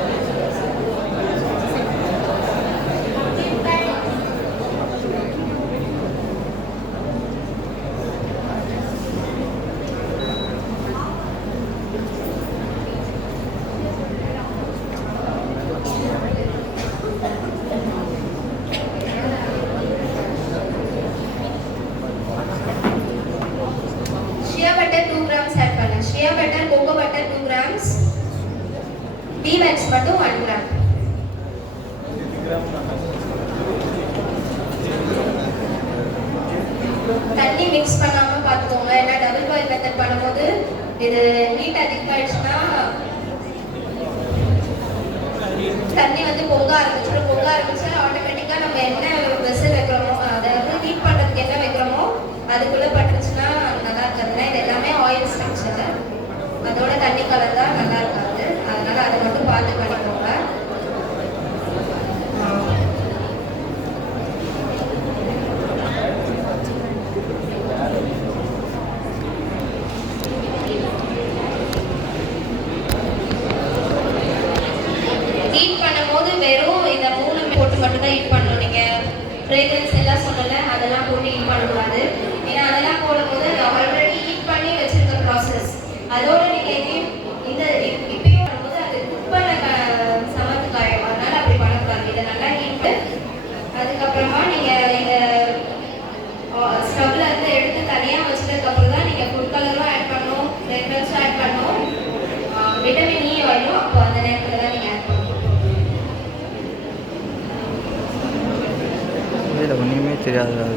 ஷியா பட்டர் 2 கிராம்ஸ் ஆட் பண்ணேன். Shea butter, cocoa butter 2 grams, bee wax மட்டும் 1 கிராம். தண்ணி மிக்ஸ் பண்ணாம பார்த்துக்கோங்க. ஏன்னா டபுள் பாயில் மெத்தட் பண்ணும்போது இது ஹீட் அதிகமாயிடுச்சுன்னா தண்ணி வந்து பொங்க ஆரம்பிச்சிடும். பொங்க ஆரம்பிச்சா ஆட்டோமேட்டிக்கா நம்ம என்ன வெசல் வைக்கிறோமோ, அதாவது ஹீட் பண்றதுக்கு என்ன வைக்கிறோமோ அதுக்குள்ள பட்டுச்சுன்னா நல்லா இருக்காதுன்னா இது எல்லாமே ஆயில் ஸ்ட்ரக்சர். அதோட தண்ணி கலந்தா நல்லா இருக்காது. அதனால அதை மட்டும் பார்த்து பண்ணிக்கோங்க. ஹீட் பண்ணும்போது வெறும் இந்த 3 போட்டு மட்டும் தான் ஹீட் பண்ணணும். நீங்க ஃப்ரேக்ரன்ஸ் எல்லாம் சொல்லல, அதெல்லாம் போட்டு ஹீட் பண்ணக்கூடாது. ஏன்னா அதெல்லாம் போடும்போது அது ஆல்ரெடி ஹீட் பண்ணி வச்சிருக்க ப்ராசஸ். அதோட நீங்க இந்த இப்பயும் பண்ணும்போது அது குக் பண்ண சமத்துக்கு ஆயிடும். அதனால அப்படி பண்ணக்கூடாது. இதை நல்லா ஹீட் அதுக்கப்புறமா நீங்க இந்த ஸ்டவ்ல இருந்து எடுத்து தனியா வச்சதுக்கு அப்புறம் தான் நீங்க ஃபுட் கலரும் ஆட் பண்ணணும், ஃப்ரேக்ரன்ஸும் ஆட் பண்ணணும், விட்டமின் இ ஆயிலும் அப்போ அந்த நேரத்தில் தான் நீங்க ஆட் பண்ணணும். இதில் ஒன்றுமே தெரியாது.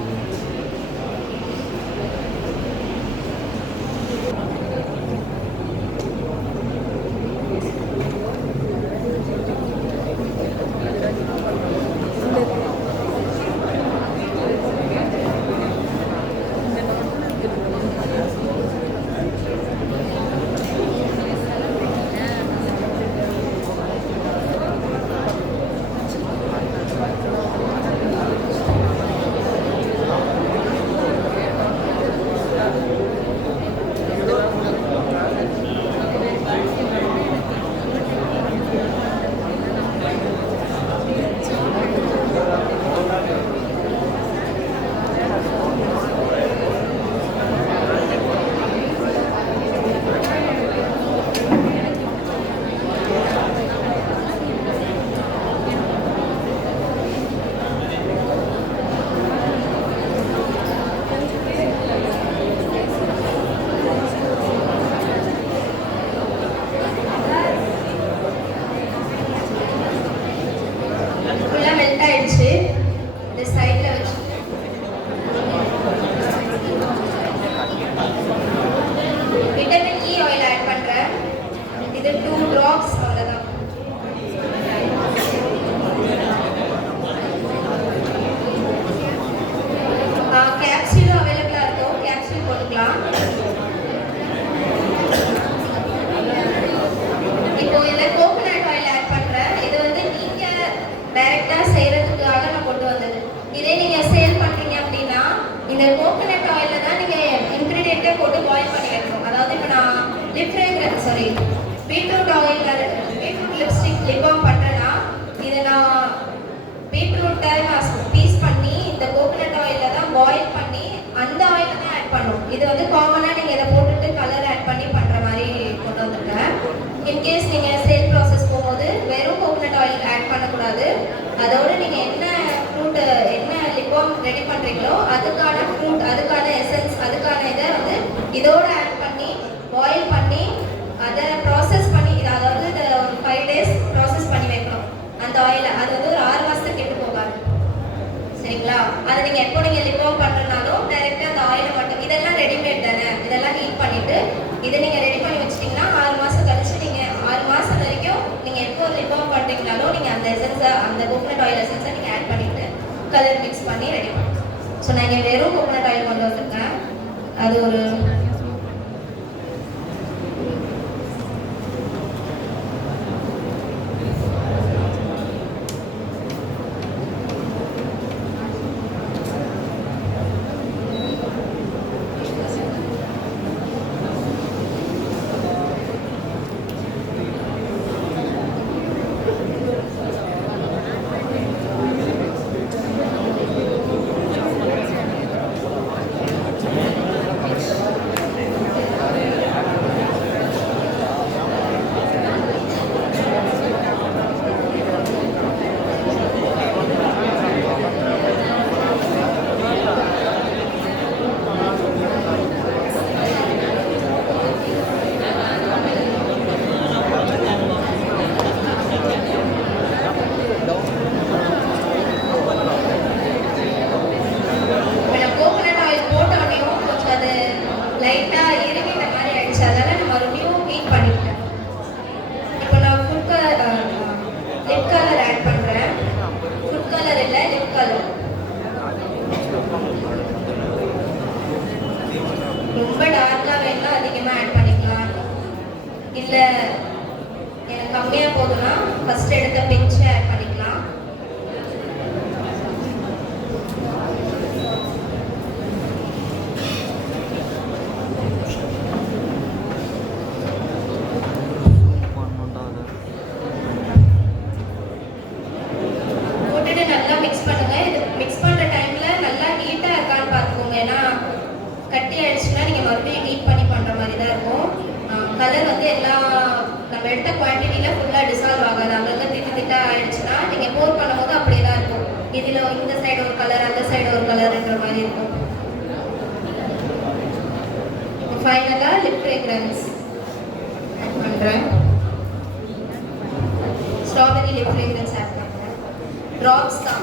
தண்ணியில போட்டு பாயில் பண்ணி வைக்கணும். அதாவது இப்போ நான் பீட்ரூட் லிப்ஸ்டிக் லிப் பாம் பண்றேன்னா இதை நான் பீட்ரூட்டை நான் பீஸ் பண்ணி இந்த கோகனட் ஆயில தான் பாயில் பண்ணி அந்த ஆயில தான் ஆட் பண்ணும். இது வந்து காமனா நீங்க இதை போட்டுட்டு கலர் ஆட் பண்ணி பண்ற மாதிரி கொண்டு வந்திருக்கேன். இன்கேஸ் நீங்க சேல் ப்ராசஸ் போகும்போது வெறும் கோகனட் ஆயில் ஆட் பண்ணக்கூடாது. அதோட நீங்க என்ன ஃப்ரூட் என்ன லிப் பாம் ரெடி பண்றீங்களோ அதுக்கான ஃப்ரூட் அதுக்கான எசன்ஸ் அதுக்கான இதை வந்து இதோட ஆட் பண்ணி பாயில் பண்ணி அதை ப்ராசஸ் பண்ணி அதாவது இதை ஒரு 5 days ப்ராசஸ் பண்ணி வைக்கணும் அந்த ஆயிலை. அது வந்து ஒரு 6 மாசத்துக்கு கெட்டு போகாது. சரிங்களா? அதை நீங்க எப்போ நீங்க லிப் பாம் பண்றதுனாலும் டைரக்டா அந்த ஆயிலை மட்டும் இதெல்லாம் ரெடிமேட் தானே, இதெல்லாம் ஹீட் பண்ணிட்டு இதை நீங்க ரெடி பண்ணி வச்சிட்டீங்கன்னா 6 மாசம் கழிச்சு நீங்க 6 மாசம் வரைக்கும் நீங்க எப்போ லிப் பாம் பண்றீங்கனாலும் நீங்க அந்த எசன்ஸை அந்த கோகனட் ஆயில் எசன்ஸை நீங்க ஆட் பண்ணிட்டு கலர் மிக்ஸ் பண்ணி ரெடி பண்ணுங்க. ஸோ நான் இங்கே வெறும் கோகனட் ஆயில் கொண்டு வந்திருக்கேன். அது ஒரு லைட்டாக இறுகிட்ட மாதிரி ஆயிடுச்சு. அதனால் நான் மறுபடியும் ஹீட் பண்ணிட்டேன். இப்போ நான் லிப் கலர் ஆட் பண்ணுறேன். ஃபுட் கலர் இல்லை, லிப் கலர். ரொம்ப டார்க்காக வேணும்னா அதிகமாக ஆட் பண்ணிக்கலாம். இல்லை எனக்கு கம்மியாக போதுன்னா ஃபஸ்ட் எடுத்த பிஞ்சை ஆட் பண்ணிக்கலாம். நல்லா மிக்ஸ் பண்ணுங்க. இது மிக்ஸ் பண்ற டைம்ல நல்லா ஹீட்டா இருக்கான்னு பாத்துக்கோங்க. ஏன்னா கட்டி ஆயிடுச்சுன்னா நீங்க மறுபடியும் ஹீட் பண்ணி பண்ற மாதிரி தான் இருக்கும். கலர் வந்து எல்லாம் நம்ம எடுத்த குவான்டிட்டியில ஃபுல்லா டிசால்வ் ஆகாது. அங்கங்க திட்டா ஆயிடுச்சுன்னா நீங்க போர் பண்ணும்போது அப்படியே தான் இருக்கும். இதுல இந்த சைடு ஒரு கலர் அந்த சைடு ஒரு கலர்ன்ற மாதிரி இருக்கும். ஃபைனலா லிப் ஃப்ரேக்ரன்ஸ் ஆட் பண்றேன். ஸ்ட்ராபெரி லிப் ஃப்ரேக்ரன்ஸ் ஆட் பண்றேன். ड्रॉप्स का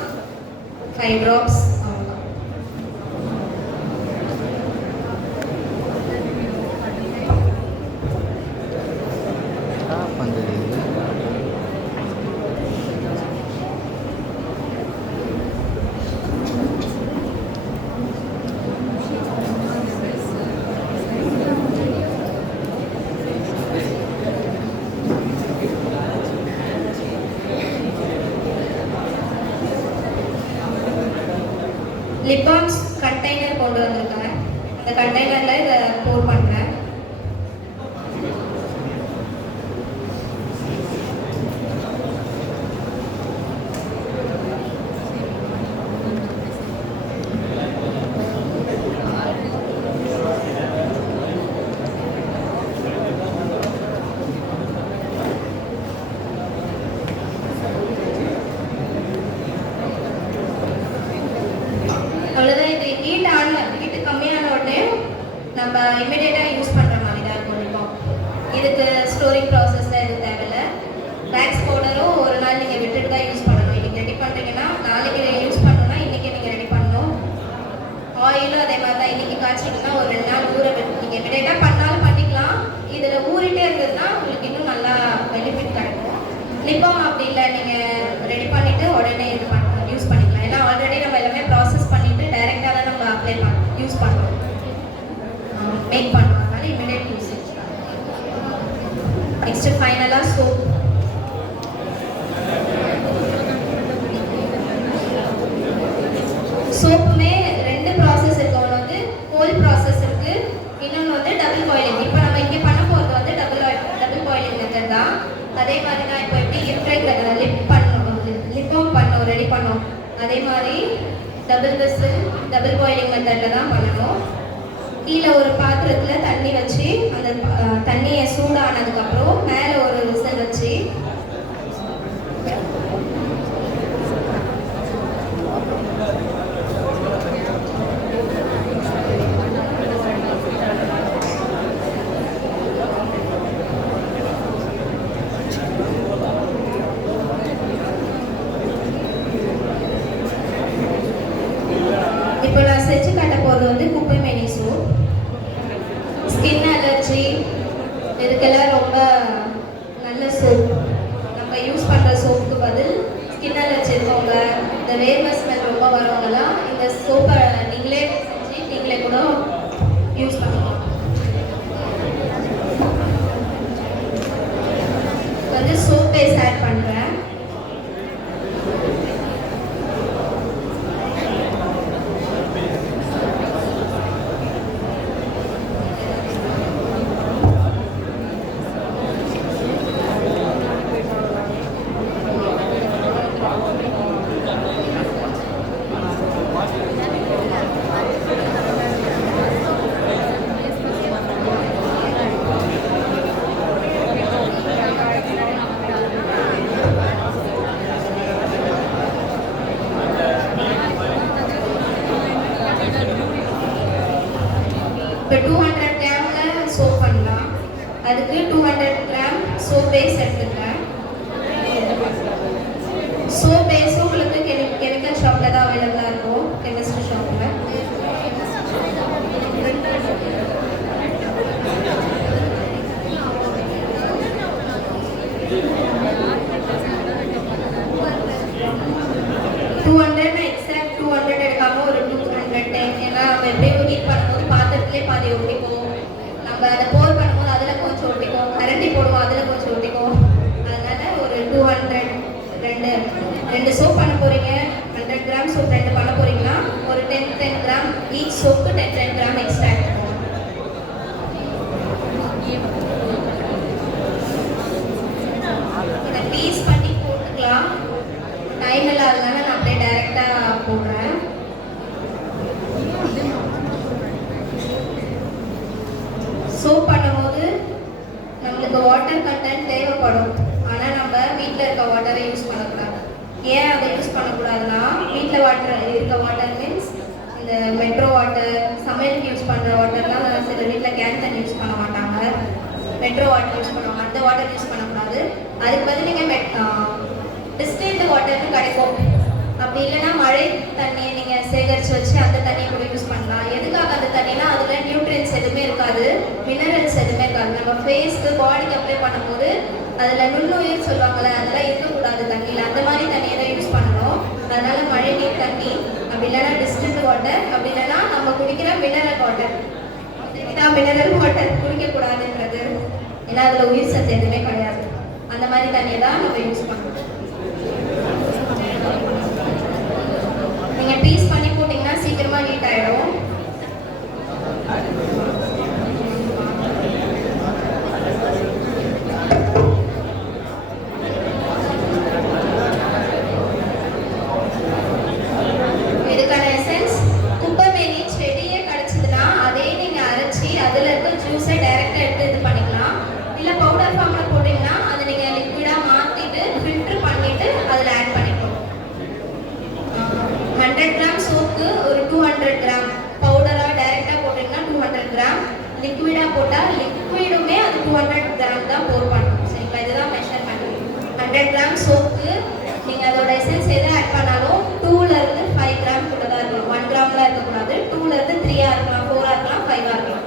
5 ड्रॉप्स லிப் பாம்ஸ் கண்டெய்னர் கொண்டு வந்திருக்கேன். அந்த கண்டெய்னரில் இதை போர் பண்ணுறேன். அவ்வளோதான். இது ஹீட்டு கம்மியான உடனே நம்ம இமிடியேட்டாக யூஸ் பண்ணுற மாதிரி தான் இருக்கும். இதுக்கு ஸ்டோரிங் ப்ராசஸில் எதுவும் தேவையில்லை. வேக்ஸ் பவுடரும் ஒரு நாள் நீங்கள் விட்டுட்டு தான் யூஸ் பண்ணணும். இன்றைக்கி ரெடி பண்ணுறீங்கன்னா நாளைக்கு யூஸ் பண்ணணும்னா இன்றைக்கி நீங்கள் ரெடி பண்ணணும். ஆயிலும் அதே மாதிரி தான். இன்றைக்கி காய்ச்சிங்கன்னா ஒரு 2 நாள் ஊற விட்டு நீங்கள் இமிடியேட்டாக பண்ணாலும் பண்ணிக்கலாம். இதில் ஊறிட்டே இருந்ததுன்னா உங்களுக்கு இன்னும் நல்லா பெனிஃபிட் கிடைக்கும். லிப் பாம் அப்படி இல்லை, நீங்கள் ரெடி பண்ணிவிட்டு உடனே இது பண்ணலாம், யூஸ் பண்ணிக்கலாம். ஏன்னா ஆல்ரெடி நம்ம எல்லாமே ப்ராசஸ் பண்ணிவிட்டு டைரெக்டாக தான் நம்ம அப்ளை யூஸ் பண்ணுறோம், மேக் பண்ணுறோம். அதனால இமிடியேட் யூசேஜ். நெக்ஸ்ட்டு ஃபைனலாக சோப். சோப்புமே 2 ப்ராசஸ் இருக்கு. ஒன்று வந்து கோல்ட் ப்ராசஸ் இருக்குது, இன்னொன்று டபுள் பாயிலிங். இப்போ நம்ம இங்கே பண்ண போகிறது வந்து டபுள் பாயிலிங் மெத்தட் தான். அதே மாதிரி தான் இப்போ எப்படி லிப் பண்ணோம் ரெடி பண்ணோம், அதே மாதிரி டபுள் விசில் டபுள் பாயிலிங் மெத்தடில் தான் பண்ணணும். கீழே ஒரு பாத்திரத்தில் தண்ணி வச்சு அந்த தண்ணியை சூடானதுக்கப்புறம் மேலே ஒரு விசில் வச்சு இப்போ நான் செஞ்சு காட்ட போகிறது வந்து குப்பை மேனி சோப். ஸ்கின் அலர்ஜி இதுக்கெல்லாம் ரொம்ப நல்ல சோப். நம்ம யூஸ் பண்ணுற சோப்புக்கு பதில் ஸ்கின் அலர்ஜி இருக்கவங்க, இந்த வேர்வை ஸ்மெல் ரொம்ப வரவங்கலாம் இந்த சோப்பை நீங்களே செஞ்சு நீங்களே கூட யூஸ் பண்ணலாம். வந்து சோப் பேஸ் ஆட் பண்ணுறேன். இப்போ 200 கிராமில் சோப் பண்ணலாம். அதுக்கு 200 கிராம் சோப் பேஸ் எடுத்துக்கிறேன். சோப் பேஸ் உங்களுக்கு கெமிக்கல் ஷாப்பில் தான் அவைலபிளாக இருக்கும், கெமிஸ்ட்ரி ஷாப்பில். எக்ஸாக்ட் 200 எடுக்காம ஒரு 210. ஏன்னா நம்ம எப்படியும் ஹீட் பண்ணும்போது பாத்திரத்திலே பாதி ஒட்டிப்போம், நம்ம அதை போர் பண்ணும்போது அதில் கொஞ்சம் ஒட்டிப்போம், கரண்டி போடுவோம் அதில் கொஞ்சம் ஒட்டிப்போம். அதனால ஒரு 200 ரெண்டு சோப் பண்ண போறீங்க. 100 கிராம் சோப் 2 பண்ண போறீங்கன்னா ஒரு 10 கிராம் ஈச் சோப்புக்கு 10 கிராம் எக்ஸ்ட்ரா எடுத்துக்கோங்க. இதை பீஸ் பண்ணி போட்டுக்கலாம். டைம் இல்லாததுனால நான் அப்படியே டைரெக்டாக போடுறேன். சோப் பண்ணும்போது நம்மளுக்கு வாட்டர் கண்டென்ட் தேவைப்படும். ஆனால் நம்ம வீட்டில் இருக்க வாட்டரை யூஸ் பண்ணக்கூடாது. ஏன் அதை யூஸ் பண்ணக்கூடாதுன்னா, வீட்டில் இருக்க வாட்டர் மீன்ஸ் இந்த மெட்ரோ வாட்டர், சமையலுக்கு யூஸ் பண்ணுற வாட்டர்லாம் சில வீட்டில் கேன் தண்ணி யூஸ் பண்ண மாட்டாங்க, மெட்ரோ வாட்டர் யூஸ் பண்ணுவாங்க. அந்த வாட்டர் யூஸ் பண்ணக்கூடாது. அதுக்கு பதில் நீங்கள் டிஸ்டில்டு வாட்டர்னு கிடைக்கும். அப்படி இல்லைன்னா மழை தண்ணியை நீங்கள் சேகரித்து வச்சு அந்த தண்ணியை கூட யூஸ் பண்ணலாம். எதுக்காக அந்த தண்ணினா அதில் நியூட்ரியன்ஸ் எதுவுமே இருக்காது, மினரல்ஸ் எதுவுமே இருக்காது. நம்ம ஃபேஸ்க்கு பாடிக்கு அப்ளை பண்ணும்போது அதில் நுண்ணுயிர் சொல்லுவாங்கள்ல, அதெல்லாம் இருக்கக்கூடாது தண்ணியில். அந்த மாதிரி தண்ணியை தான் யூஸ் பண்ணணும். அதனால மழை நீர் தண்ணி, அப்படி இல்லைன்னா டிஸ்டில்டு வாட்டர், அப்படி இல்லைன்னா நம்ம குடிக்கிற மினரல் வாட்டர். இதுதான் மினரல் வாட்டர் குடிக்கக்கூடாதுன்றது, ஏன்னா அதில் உயிர் சத்து எதுவுமே கிடையாது. அந்த மாதிரி தண்ணியை தான் நம்ம யூஸ் பண்ணணும். நீங்கள் பீஸ் பண்ணி போட்டிங்கன்னா சீக்கிரமாக ஹீட் ஆகிடும். இதுக்கான எசன்ஸ் குப்பை மேனி செடியே கிடச்சிதுன்னா அதே நீங்கள் அரைச்சி அதில் இருக்க ஜூஸை டைரெக்டாக எடுத்து இது பண்ணிக்கலாம். இல்லை பவுடர் ஃபார்மில் போட்டிங்கன்னா அதை நீங்கள் லிக்விடாக மாற்றிட்டு ஃபில்டர் பண்ணிவிட்டு அதில் ஆட் பண்ணிக்கணும். 100 கிராம் சோப்புக்கு ஒரு 200 கிராம் பவுடராக டைரெக்டாக போட்டிங்கன்னா 200 கிராம், லிக்விடாக போட்டால் லிக்விடுமே அது 200 கிராம் தான் போர் பண்ணணும். சரிங்களா, இதுதான் மெஷர்மெண்ட். 100 கிராம் சோப்புக்கு நீங்கள் அதோட எசன்ஸ் எதை ஆட் பண்ணாலும் 2லேருந்து 5 கிராம் கூட தான் இருக்கணும். 1 கிராம்லாம் இருக்கக்கூடாது. 2லேருந்து 3 இருக்கலாம், 4 இருக்கலாம், 5 இருக்கலாம்.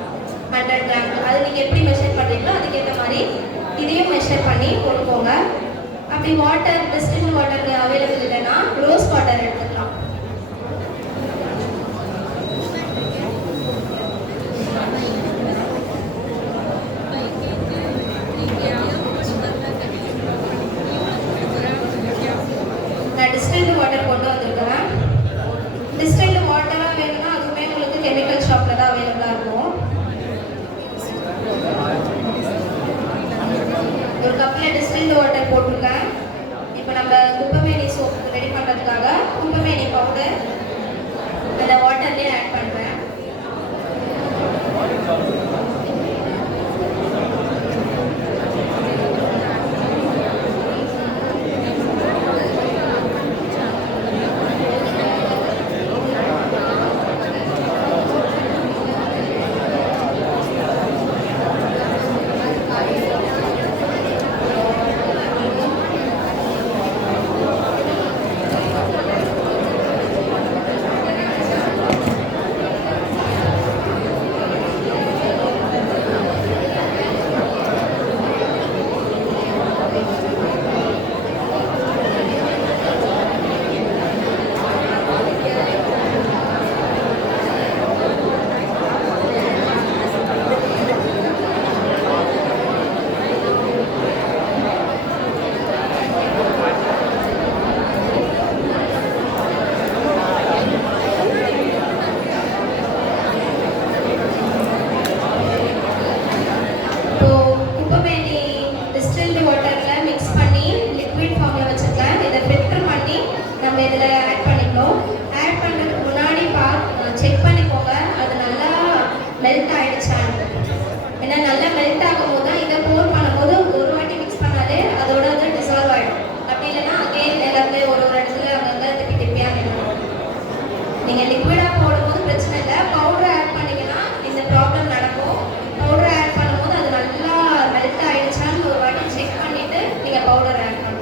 100 கிராம் அது நீங்கள் எப்படி மெஷர் பண்ணுறீங்களோ அதுக்கேற்ற மாதிரி இதையும் மெஷர் பண்ணி போட்டுக்கோங்க. அப்படி வாட்டர் டிஸ்டில்டு வாட்டர் அவைலபிள் இல்லைன்னா ரோஸ் வாட்டர் எடுத்துக்கலாம். நான் டிஸ்டில்டு வாட்டர் கொண்டு வந்திருக்கிறேன். டிஸ்டில்டு வாட்டராக வேணும்னா அதுவுமே உங்களுக்கு கெமிக்கல் ஷாப்பில் தான் அவைலபிளாக இருக்கும். குப்பைமேனி பவுடர் அந்த வாட்டர்லேயே ஆட் பண்ணுறேன். மெல்ட் ஆயிடுச்சான்னு. ஏன்னா நல்லா மெல்ட் ஆகும் போது தான் இதை போர் பண்ணும்போது ஒரு வாட்டி மிக்ஸ் பண்ணாலே அதோட அது டிசால்வ் ஆகிடும். அப்படி இல்லைன்னா அகைன் எல்லாருமே ஒரு இடத்துல அங்கங்கே திருப்பி திருப்பியாக நின்றுடும். நீங்கள் லிக்விடாக போடும்போது பிரச்சனை இல்லை, பவுடர் ஆட் பண்ணிங்கன்னா இந்த ப்ராப்ளம் நடக்கும். பவுடர் ஆட் பண்ணும்போது அது நல்லா மெல்ட் ஆயிடுச்சான்னு ஒரு வாட்டி செக் பண்ணிவிட்டு நீங்கள் பவுடர் ஆட் பண்ணலாம்.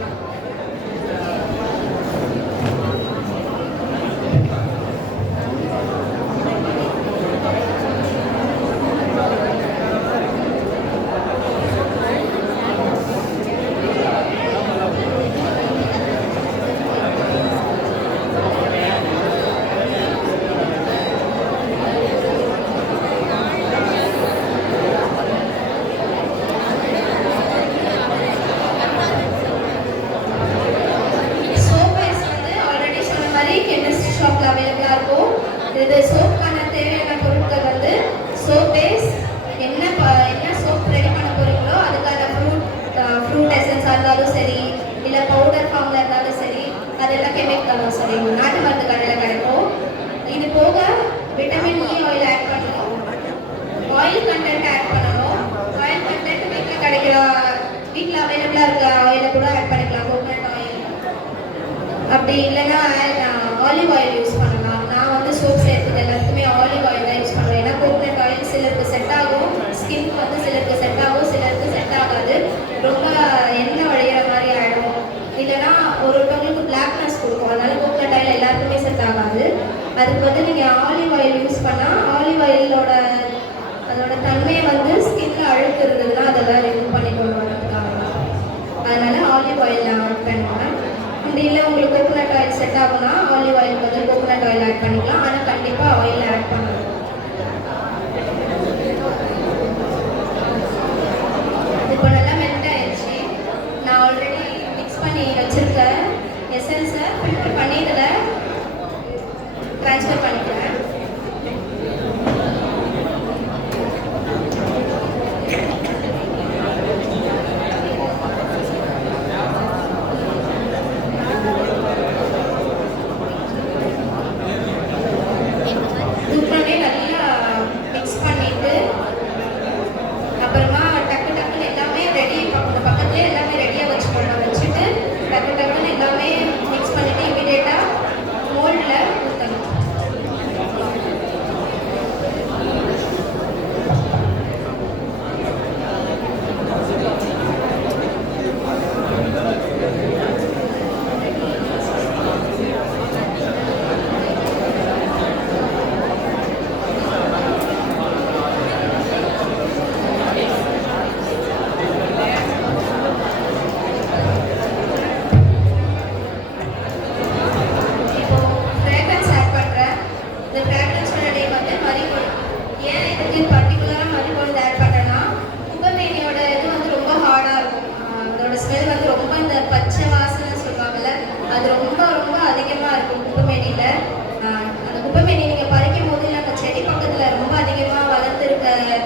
இது சோப்புக்கான தேவையான பொருட்கள் வந்து சோப் பேஸ், என்ன சோப் ரெடி பண்ண போறீங்களோ அதுக்கான ஃப்ரூட் எசன்ஸாக இருந்தாலும் சரி, இல்லை பவுடர் ஃபார்மில் இருந்தாலும் சரி, அதெல்லாம் கெமிக்கலும் சரி நாட்டு மருந்து கடையில் கிடைக்கும். இது போக விட்டமின் இ ஆயில் ஆட் பண்ணணும், ஆயில் கண்டென்ட் ஆட் பண்ணணும். ஆயில் கண்டென்ட் வீட்டில் கிடைக்கிற வீட்டில் அவைலபிளாக இருக்க ஆயிலை கூட ஆட் பண்ணிக்கலாம், கோகனட் ஆயில். அப்படி இல்லைன்னா ஆலிவ் ஆயில் யூஸ் பண்ணலாம். நான் வந்து சோப் சேர்த்துது எல்லாத்துக்குமே ஆலிவ் ஆயில் தான் யூஸ் பண்ணுறேன். ஏன்னா கோகனட் ஆயில் சிலருக்கு செட் ஆகும், ஸ்கின் வந்து சிலருக்கு செட் ஆகும், சிலருக்கு செட் ஆகாது, ரொம்ப எண்ணெய் வழிகிற மாதிரி ஆகிடும். இல்லைன்னா ஒருத்தவங்களுக்கு பிளாக்னஸ் கொடுக்கும், அதனால கோகனட் ஆயில் எல்லாருக்குமே செட் ஆகாது. அதுக்கு வந்து நீங்கள் ஆலிவ் ஆயில் யூஸ் பண்ணால் ஆலிவ் ஆயிலோட அதோட தன்மையை வந்து ஸ்கின்ல அழுக்கு இருந்ததுன்னா அதெல்லாம் ரிமூவ் பண்ணி கொண்டு வரதுக்காக, அதனால ஆலிவ் ஆயில் நான் ஆட் பண்ணுவேன். அப்படி இல்லை உங்களுக்கு கோகனட் ஆயில் செட் ஆகும்னா ஆலிவ் ஆயில் வந்து கோகனட் ஆயில் ஆட் பண்ணிக்கலாம், ஆனால் கண்டிப்பாக ஆயில் ஆட் பண்ணணும். இப்போ நல்லா மெல்ட் ஆயிடுச்சு. நான் ஆல்ரெடி மிக்ஸ் பண்ணி வச்சிருக்க எசன்ஸை ஃபில்டர் பண்ணி இதில் ட்ரான்ஸ்ஃபர் பண்ணிக்கிறேன்.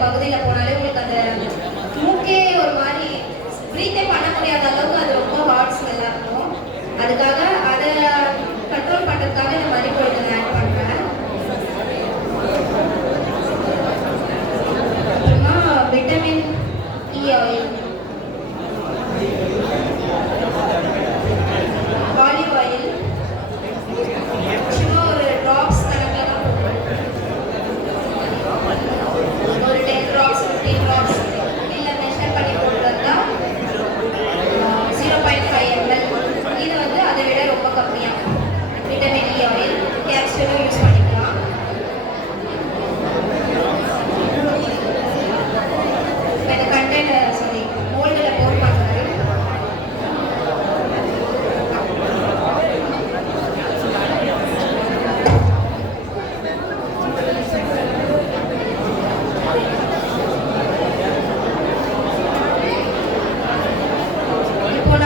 பகுதியில் போனாலே உங்களுக்கு அந்த மூக்கே ஒரு மாதிரி ப்ரீத்தே பண்ண முடியாத அளவுக்கு அது ரொம்ப ஹாட் ஸ்மெல்லாக இருக்கும். அதுக்காக அதை கண்ட்ரோல் பண்ணுறதுக்காக lily oil, olive oil, சும்மா ஒரு ட்ராப்ஸ் கணக்கில் தான் ஒரு 10 ட்ராப்ஸ் 15 ட்ராப்ஸ் இல்லை மெஷர் பண்ணி போடுறதா 0.5 ml. இது வந்து அதை விட ரொம்ப கம்மியாக விட்டமின் இ ஆயில் கேப்சூலும் யூஸ் பண்ணிக்கலாம். இப்போ இந்த கண்டெய்னர் சாரி மோல்டில் போர் பண்ணுறது. இப்போ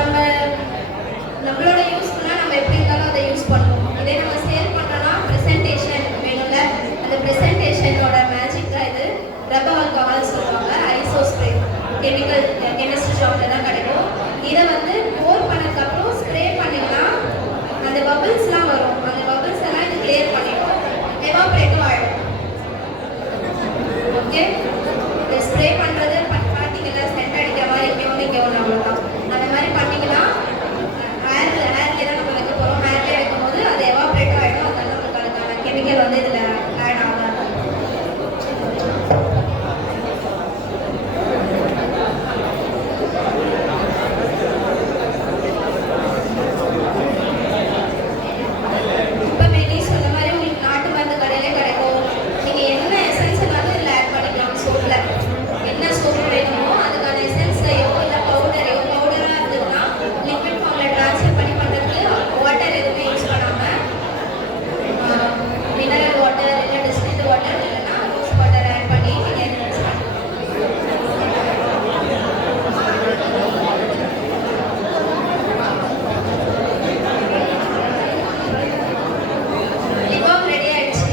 நம்மளோட யூஸ்க்குனா நம்ம எப்படி இருந்தாலும் அதை யூஸ் பண்ணுவோம். இதே நம்ம சேல் பண்ணோம்னா ப்ரெசன்டேஷன் வேணும்ல, அந்த ப்ரெசன்டேஷனோட மேஜிக் தான் இது. ரப்ப ஆல்கஹால் சொல்லுவாங்க, ஐசோ ஸ்ப்ரே, கெமிஸ்ட்ரி ஷாப்பில் தான் கிடைக்கும். இதை வந்து போர் பண்ணதுக்கப்புறம் ஸ்ப்ரே பண்ணிங்கன்னா அந்த பபிள்ஸ்லாம் வரும். அந்த பபிள்ஸ் எல்லாம் இது கிளியர் பண்ணிடும், எவாப்ரேட்டும் ஆகிடும். ஓகே, இந்த ஸ்ப்ரே பண்ணுறது பார்த்தீங்கன்னா சென்ட் அடிக்கிற மாதிரி இங்கே ஒன்று அவ்வளோதான். அந்த மாதிரி பண்ணிங்கன்னா ஹேர்லேயே தான் நம்ம வைக்க போகிறோம். ஹேர்லேயே வைக்கும் போது அது எவாப்ரேட்டும் ஆகிடும். அதனால நமக்கு அதுக்கான கெமிக்கல் வந்து இதில் ஆட் ஆகாது. இப்போ மேனி சொன்ன மாதிரி உங்களுக்கு நாட்டு மருந்து கடையிலே கிடைக்கும். நீங்கள் என்ன எசன்ஸ் வேணாலும் இதில் ஆட் பண்ணிக்கலாம். சோப்பில் என்ன சோப்பு வேணுமோ அதுக்கான எசன்ஸையோ இல்லை பவுடரையோ, பவுடராக இருந்ததுன்னா லிக்விட் ஃபார்மில் ட்ரான்ஸ்ஃபர் பண்ணி பண்ணுறதுக்கு வாட்டர் எதுவுமே யூஸ் பண்ணாமல் மினரல் வாட்டர் இல்லை டிஸ்டில்டு வாட்டர் இல்லைன்னா ரோஸ் வாட்டர் ஆட் பண்ணி நீங்கள் யூஸ் பண்ணலாம். லிபாம் ரெடி ஆயிடுச்சு.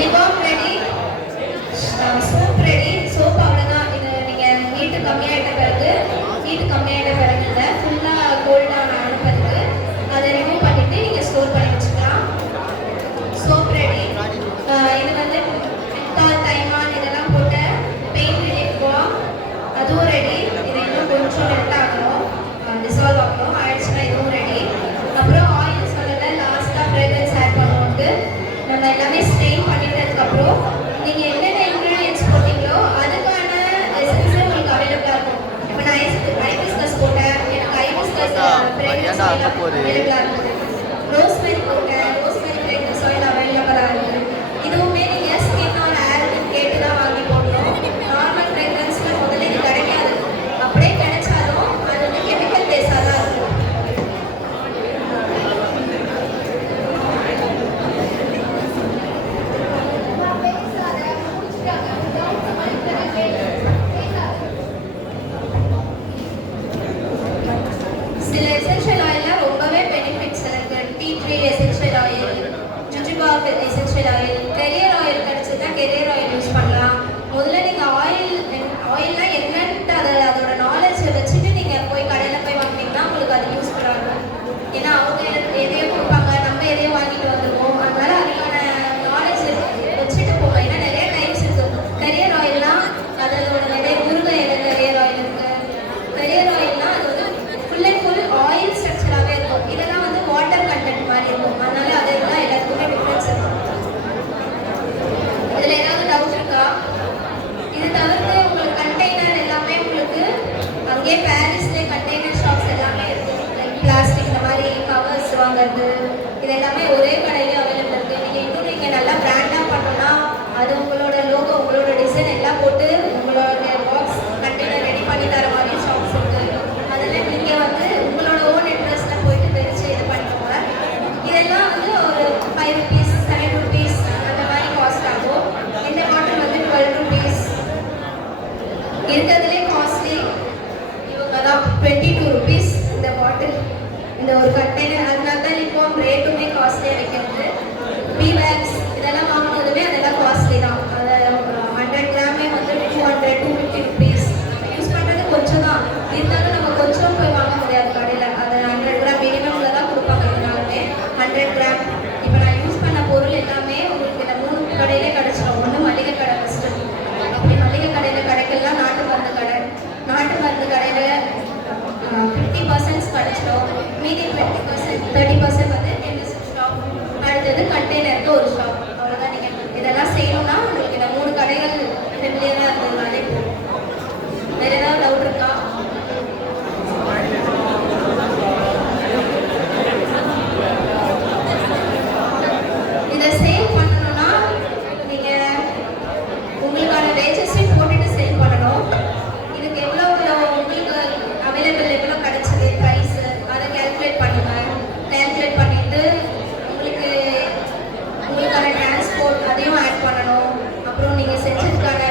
Lip balm ready, soap ready. Soap அவ்வளோதான். இது நீங்கள் ஹீட்டு கம்மியாகிட்ட பிறகு இல்லை ஃபுல்லாக கோல்டான அனுப்புறதுக்கு அதை ரிமூவ் பண்ணிவிட்டு நீங்கள் ஸ்டோர் பண்ணி வச்சுக்கலாம். Soap ready. இது வந்து மென்தால், தைமான் இதெல்லாம் போட்ட பெயின் ரிலீஃப் பாம், அதுவும் ரெடி. இது இன்னும் கொஞ்சம் மெல்ட் ஆகணும், டிசால்வ் ஆகணும். ஆயிடுச்சுன்னா இதுவும் ரெடி. அப்புறம் ஆயில் சொல்லல, லாஸ்ட்டாக ஃப்ரேக்ரன்ஸ் ஆட் பண்ணுவோன்ட்டு நம்ம எல்லாமே ஸ்ட்ரெயின் பண்ணிட்டதுக்கப்புறம் நீங்கள் என்னென்ன இன்க்ரீடியன்ஸ் போட்டிங்களோ அதுக்கான எசன்ஸே உங்களுக்கு அவைலபிளாக இருக்கும். இப்போ நான் ஐபிஸ்கஸ் போட்டேன், எனக்கு ஐபிஸ்கஸ் ஃப்ரேக்ரன்ஸ் ஆயில் அவைலபிளாக இருக்குது. ரோஸ்மெரி போட்டேன், ரோஸ்மெரி ஃப்ரேக்ரன்ஸ் ஆயில் அவைலபிளாக இருக்குது. இதுவுமே நீங்கள் ஸ்கின் ஆர் ஹேருக்கு கேட்டு தான் வாங்கி போடணும். நார்மல் ஃப்ரேக்ரன்ஸில் முதல்ல இது கிடைக்காது. அப்படியே கிடைச்சாலும் அது வந்து கெமிக்கல் பேஸாக தான் இருக்கும். சில எசென்ஷியல் ஆயிலில் ரொம்பவே பெனிஃபிட்ஸ் இருக்குது. டீ ட்ரீ கடையிலே கிடச்சிடும். ஒன்று மளிகை கடை ஃபஸ்ட்டு, அப்படி மளிகை கடையில் கிடைக்கலாம் நாட்டு மருந்து கடை. நாட்டு மருந்து கடையில் 50% கிடச்சிடும். மீதி 30% வந்து கெமிஸ்ட் ஷாப், அடுத்தது கண்டெய்னருக்கு ஒரு ஷாப். அவ்வளோதான். நீங்கள் இதெல்லாம் செய்யணும்னா உங்களுக்கு இந்த 3 கடைகள் ஃபெமிலியராக இருந்ததுனாலே போதும். வேறு ஏதாவது டவுட் இருக்கா? இதை சேல் பண்ணணும்னா நீங்கள் உங்களுக்கான வேஜஸையும் போட்டுட்டு சேல் பண்ணணும். இதுக்கு எவ்வளோ உங்களுக்கு அவைலபிள் எவ்வளோ கிடைச்சது ப்ரைஸு அதை கேல்குலேட் பண்ணுங்கள். கேல்குலேட் பண்ணிவிட்டு உங்களுக்கான டிரான்ஸ்போர்ட் அதையும் ஆட் பண்ணணும். அப்புறம் நீங்கள் செஞ்சதுக்கான